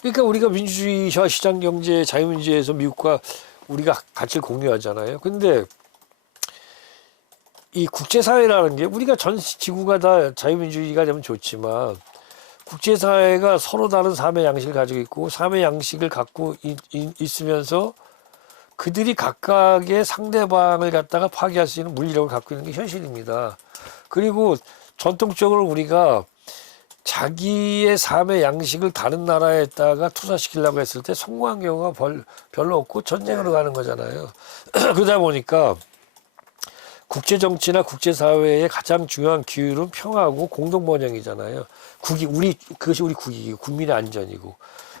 그러니까 우리가 민주주의와 시장경제, 자유민주주의에서 미국과 우리가 가치를 공유하잖아요. 근데 이 국제사회라는 게 우리가 전 지구가 다 자유민주주의가 되면 좋지만 국제사회가 서로 다른 삶의 양식을 가지고 있고 삶의 양식을 갖고 있으면서 그들이 각각의 상대방을 갖다가 파괴할 수 있는 물리력을 갖고 있는 게 현실입니다. 그리고 전통적으로 우리가 자기의 삶의 양식을 다른 나라에다가 투사시키려고 했을 때 성공한 경우가 별로 없고 전쟁으로 가는 거잖아요. 그러다 보니까 국제정치나 국제사회의 가장 중요한 기율은 평화고 공동번영이잖아요. 그것이 우리 국익이고 국민의 안전이고.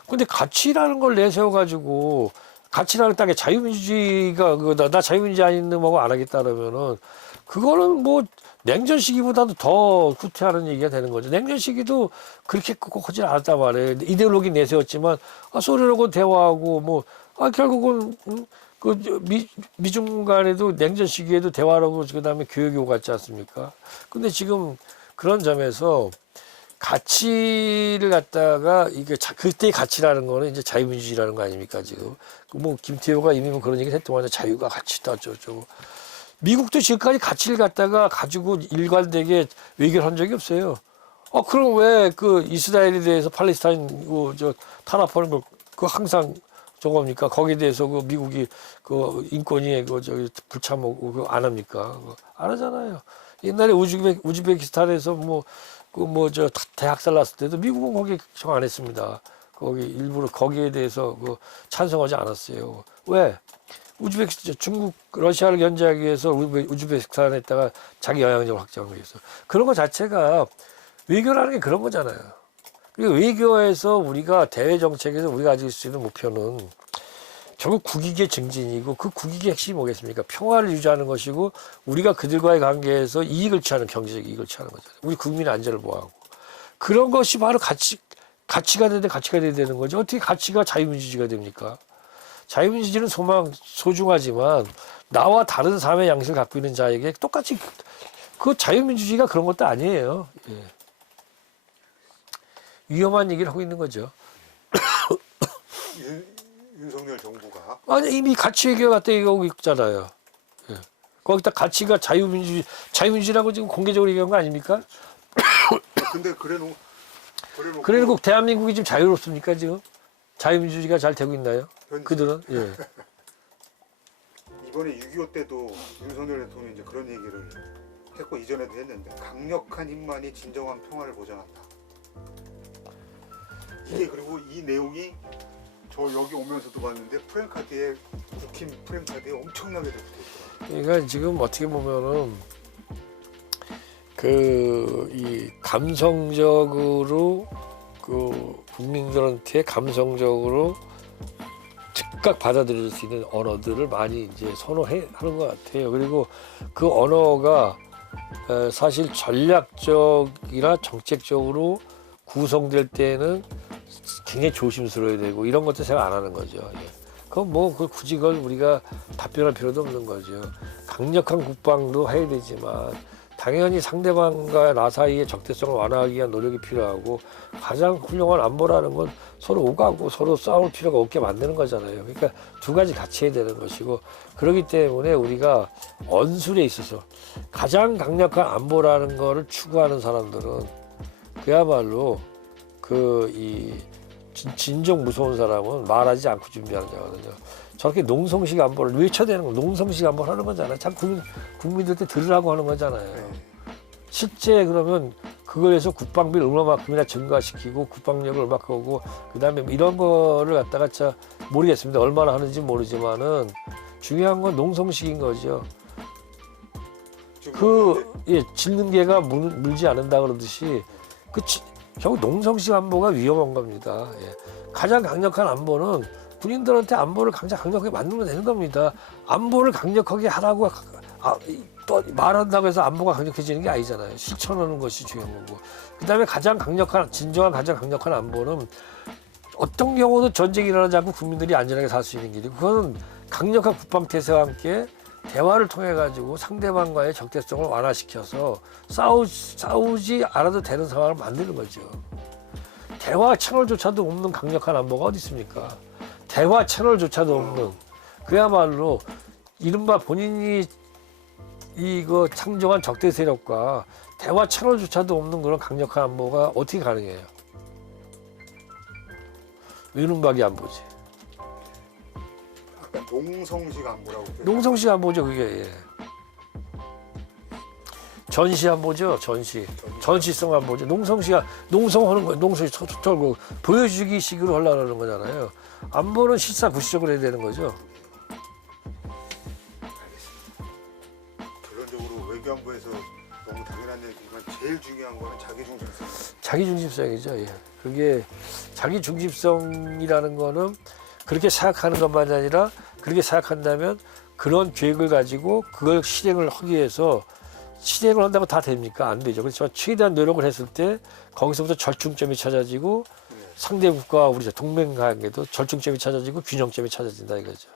근데 가치라는 걸 내세워가지고 가치라는 땅에 자유민주주의가 나 자유민주주의 아닌 놈하고 안 하겠다 그러면은 그거는 뭐 냉전 시기보다도 더 후퇴하는 얘기가 되는 거죠. 냉전 시기도 그렇게 꼭 하지 않았단 말이에요. 이데올로기 내세웠지만 소련하고 대화하고 결국은 미중 간에도 냉전 시기에도 대화하고 그다음에 교역이 오갔지 않습니까? 근데 지금 그런 점에서 가치를 갖다가 이게 그때의 가치라는 거는 이제 자유민주주의라는 거 아닙니까 지금? 김태호가 이미 그런 얘기를 했더만 자유가 가치다 어쩌고. 미국도 지금까지 가치를 갖다가 가지고 일관되게 외교를 한 적이 없어요. 그럼 왜 이스라엘에 대해서 팔레스타인 탄압하는 걸 항상 저겁니까? 거기에 대해서 미국이 인권위 불참하고 안 합니까? 안 하잖아요. 옛날에 우즈베키스탄에서 대학살 났을 때도 미국은 거기 정 안 했습니다. 거기 일부러 거기에 대해서 찬성하지 않았어요. 왜? 중국, 러시아를 견제하기 위해서 우즈베키스탄에다가 자기 영향력을 확장하기 위해서. 그런 것 자체가 외교라는 게 그런 거잖아요. 그리고 외교에서 우리가 대외 정책에서 우리가 가질 수 있는 목표는 결국 국익의 증진이고 그 국익의 핵심이 뭐겠습니까? 평화를 유지하는 것이고 우리가 그들과의 관계에서 이익을 취하는 경제적 이익을 취하는 거잖아요. 우리 국민의 안전을 보호하고. 그런 것이 바로 가치가 돼야 되는 거죠. 어떻게 가치가 자유민주주의가 됩니까? 자유민주주의는 소중하지만 나와 다른 삶의 양식을 갖고 있는 자에게 똑같이 자유민주주의가 그런 것도 아니에요. 예. 위험한 얘기를 하고 있는 거죠. 윤석열 정부가 이미 가치 외교가 갖다 얘기하고 있잖아요. 예. 거기다 가치가 자유민주주의라고 지금 공개적으로 얘기한 거 아닙니까? 근데 그래놓고 대한민국이 지금 자유롭습니까 지금? 자유민주주의가 잘 되고 있나요? 현재. 그들은? 예. 이번에 6.25 때도 윤석열 대통령이 이제 그런 얘기를 했고 이전에도 했는데 강력한 힘만이 진정한 평화를 보장한다. 이게 그리고 이 내용이 저 여기 오면서도 봤는데 프랭카드에 국힘 프랭카드에 엄청나게 붙어 있더라고요. 그러니까 지금 어떻게 보면은 이 감성적으로 국민들한테 감성적으로 즉각 받아들일 수 있는 언어들을 많이 이제 선호하는 것 같아요. 그리고 그 언어가 사실 전략적이나 정책적으로 구성될 때는 굉장히 조심스러워야 되고 이런 것도 생각 안 하는 거죠. 예. 그건 굳이 그걸 우리가 답변할 필요도 없는 거죠. 강력한 국방도 해야 되지만 당연히 상대방과 나 사이의 적대성을 완화하기 위한 노력이 필요하고 가장 훌륭한 안보라는 건 서로 오가고 서로 싸울 필요가 없게 만드는 거잖아요. 그러니까 두 가지 같이 해야 되는 것이고 그렇기 때문에 우리가 언술에 있어서 가장 강력한 안보라는 거를 추구하는 사람들은 그야말로 진정 무서운 사람은 말하지 않고 준비하는 자거든요. 저렇게 농성식 안보를 외쳐대는 거, 농성식 안보를 하는 거잖아요. 참 국민들한테 들으라고 하는 거잖아요. 실제 그러면 그거에서 국방비를 얼마만큼이나 증가시키고 국방력을 얼마큼 하고 그다음에 이런 거를 갖다가 모르겠습니다. 얼마나 하는지 모르지만은 중요한 건 농성식인 거죠. 짖는 개가 물지 않는다 그러듯이 결국 농성식 안보가 위험한 겁니다. 예. 가장 강력한 안보는 군인들한테 안보를 가장 강력하게 만들면 되는 겁니다. 안보를 강력하게 하라고 또 말한다고 해서 안보가 강력해지는 게 아니잖아요. 실천하는 것이 중요한 거고. 그다음에 진정한 가장 강력한 안보는 어떤 경우도 전쟁이 일어나지 않고 국민들이 안전하게 살 수 있는 길이고 그거는 강력한 국방태세와 함께 대화를 통해 가지고 상대방과의 적대성을 완화시켜서 싸우지 않아도 되는 상황을 만드는 거죠. 대화 채널조차도 없는 강력한 안보가 어디 있습니까? 대화 채널조차도 없는 그야말로 이른바 본인이 창정한 적대 세력과 대화 채널조차도 없는 그런 강력한 안보가 어떻게 가능해요? 외눈박이 안보지. 아까 농성식 안보라고. 농성식 안보죠 그게. 예. 전시 안보죠. 전시성 안보죠. 농성하는 거예요. 농성이 털고 보여주기식으로 하려는 거잖아요. 안보는 실사구시적으로 해야 되는 거죠. 결론적으로 외교안보에서 너무 당연한 얘기지만 제일 중요한 거는 자기중심성. 자기중심성이죠. 예. 그게 자기중심성이라는 거는 그렇게 생각하는 것만이 아니라 그렇게 생각한다면 그런 계획을 가지고 그걸 실행을 하기 위해서 실행을 한다고 다 됩니까? 안 되죠. 그렇지만 최대한 노력을 했을 때 거기서부터 절충점이 찾아지고 상대국가와 우리 동맹 관계도 절충점이 찾아지고 균형점이 찾아진다 이거죠.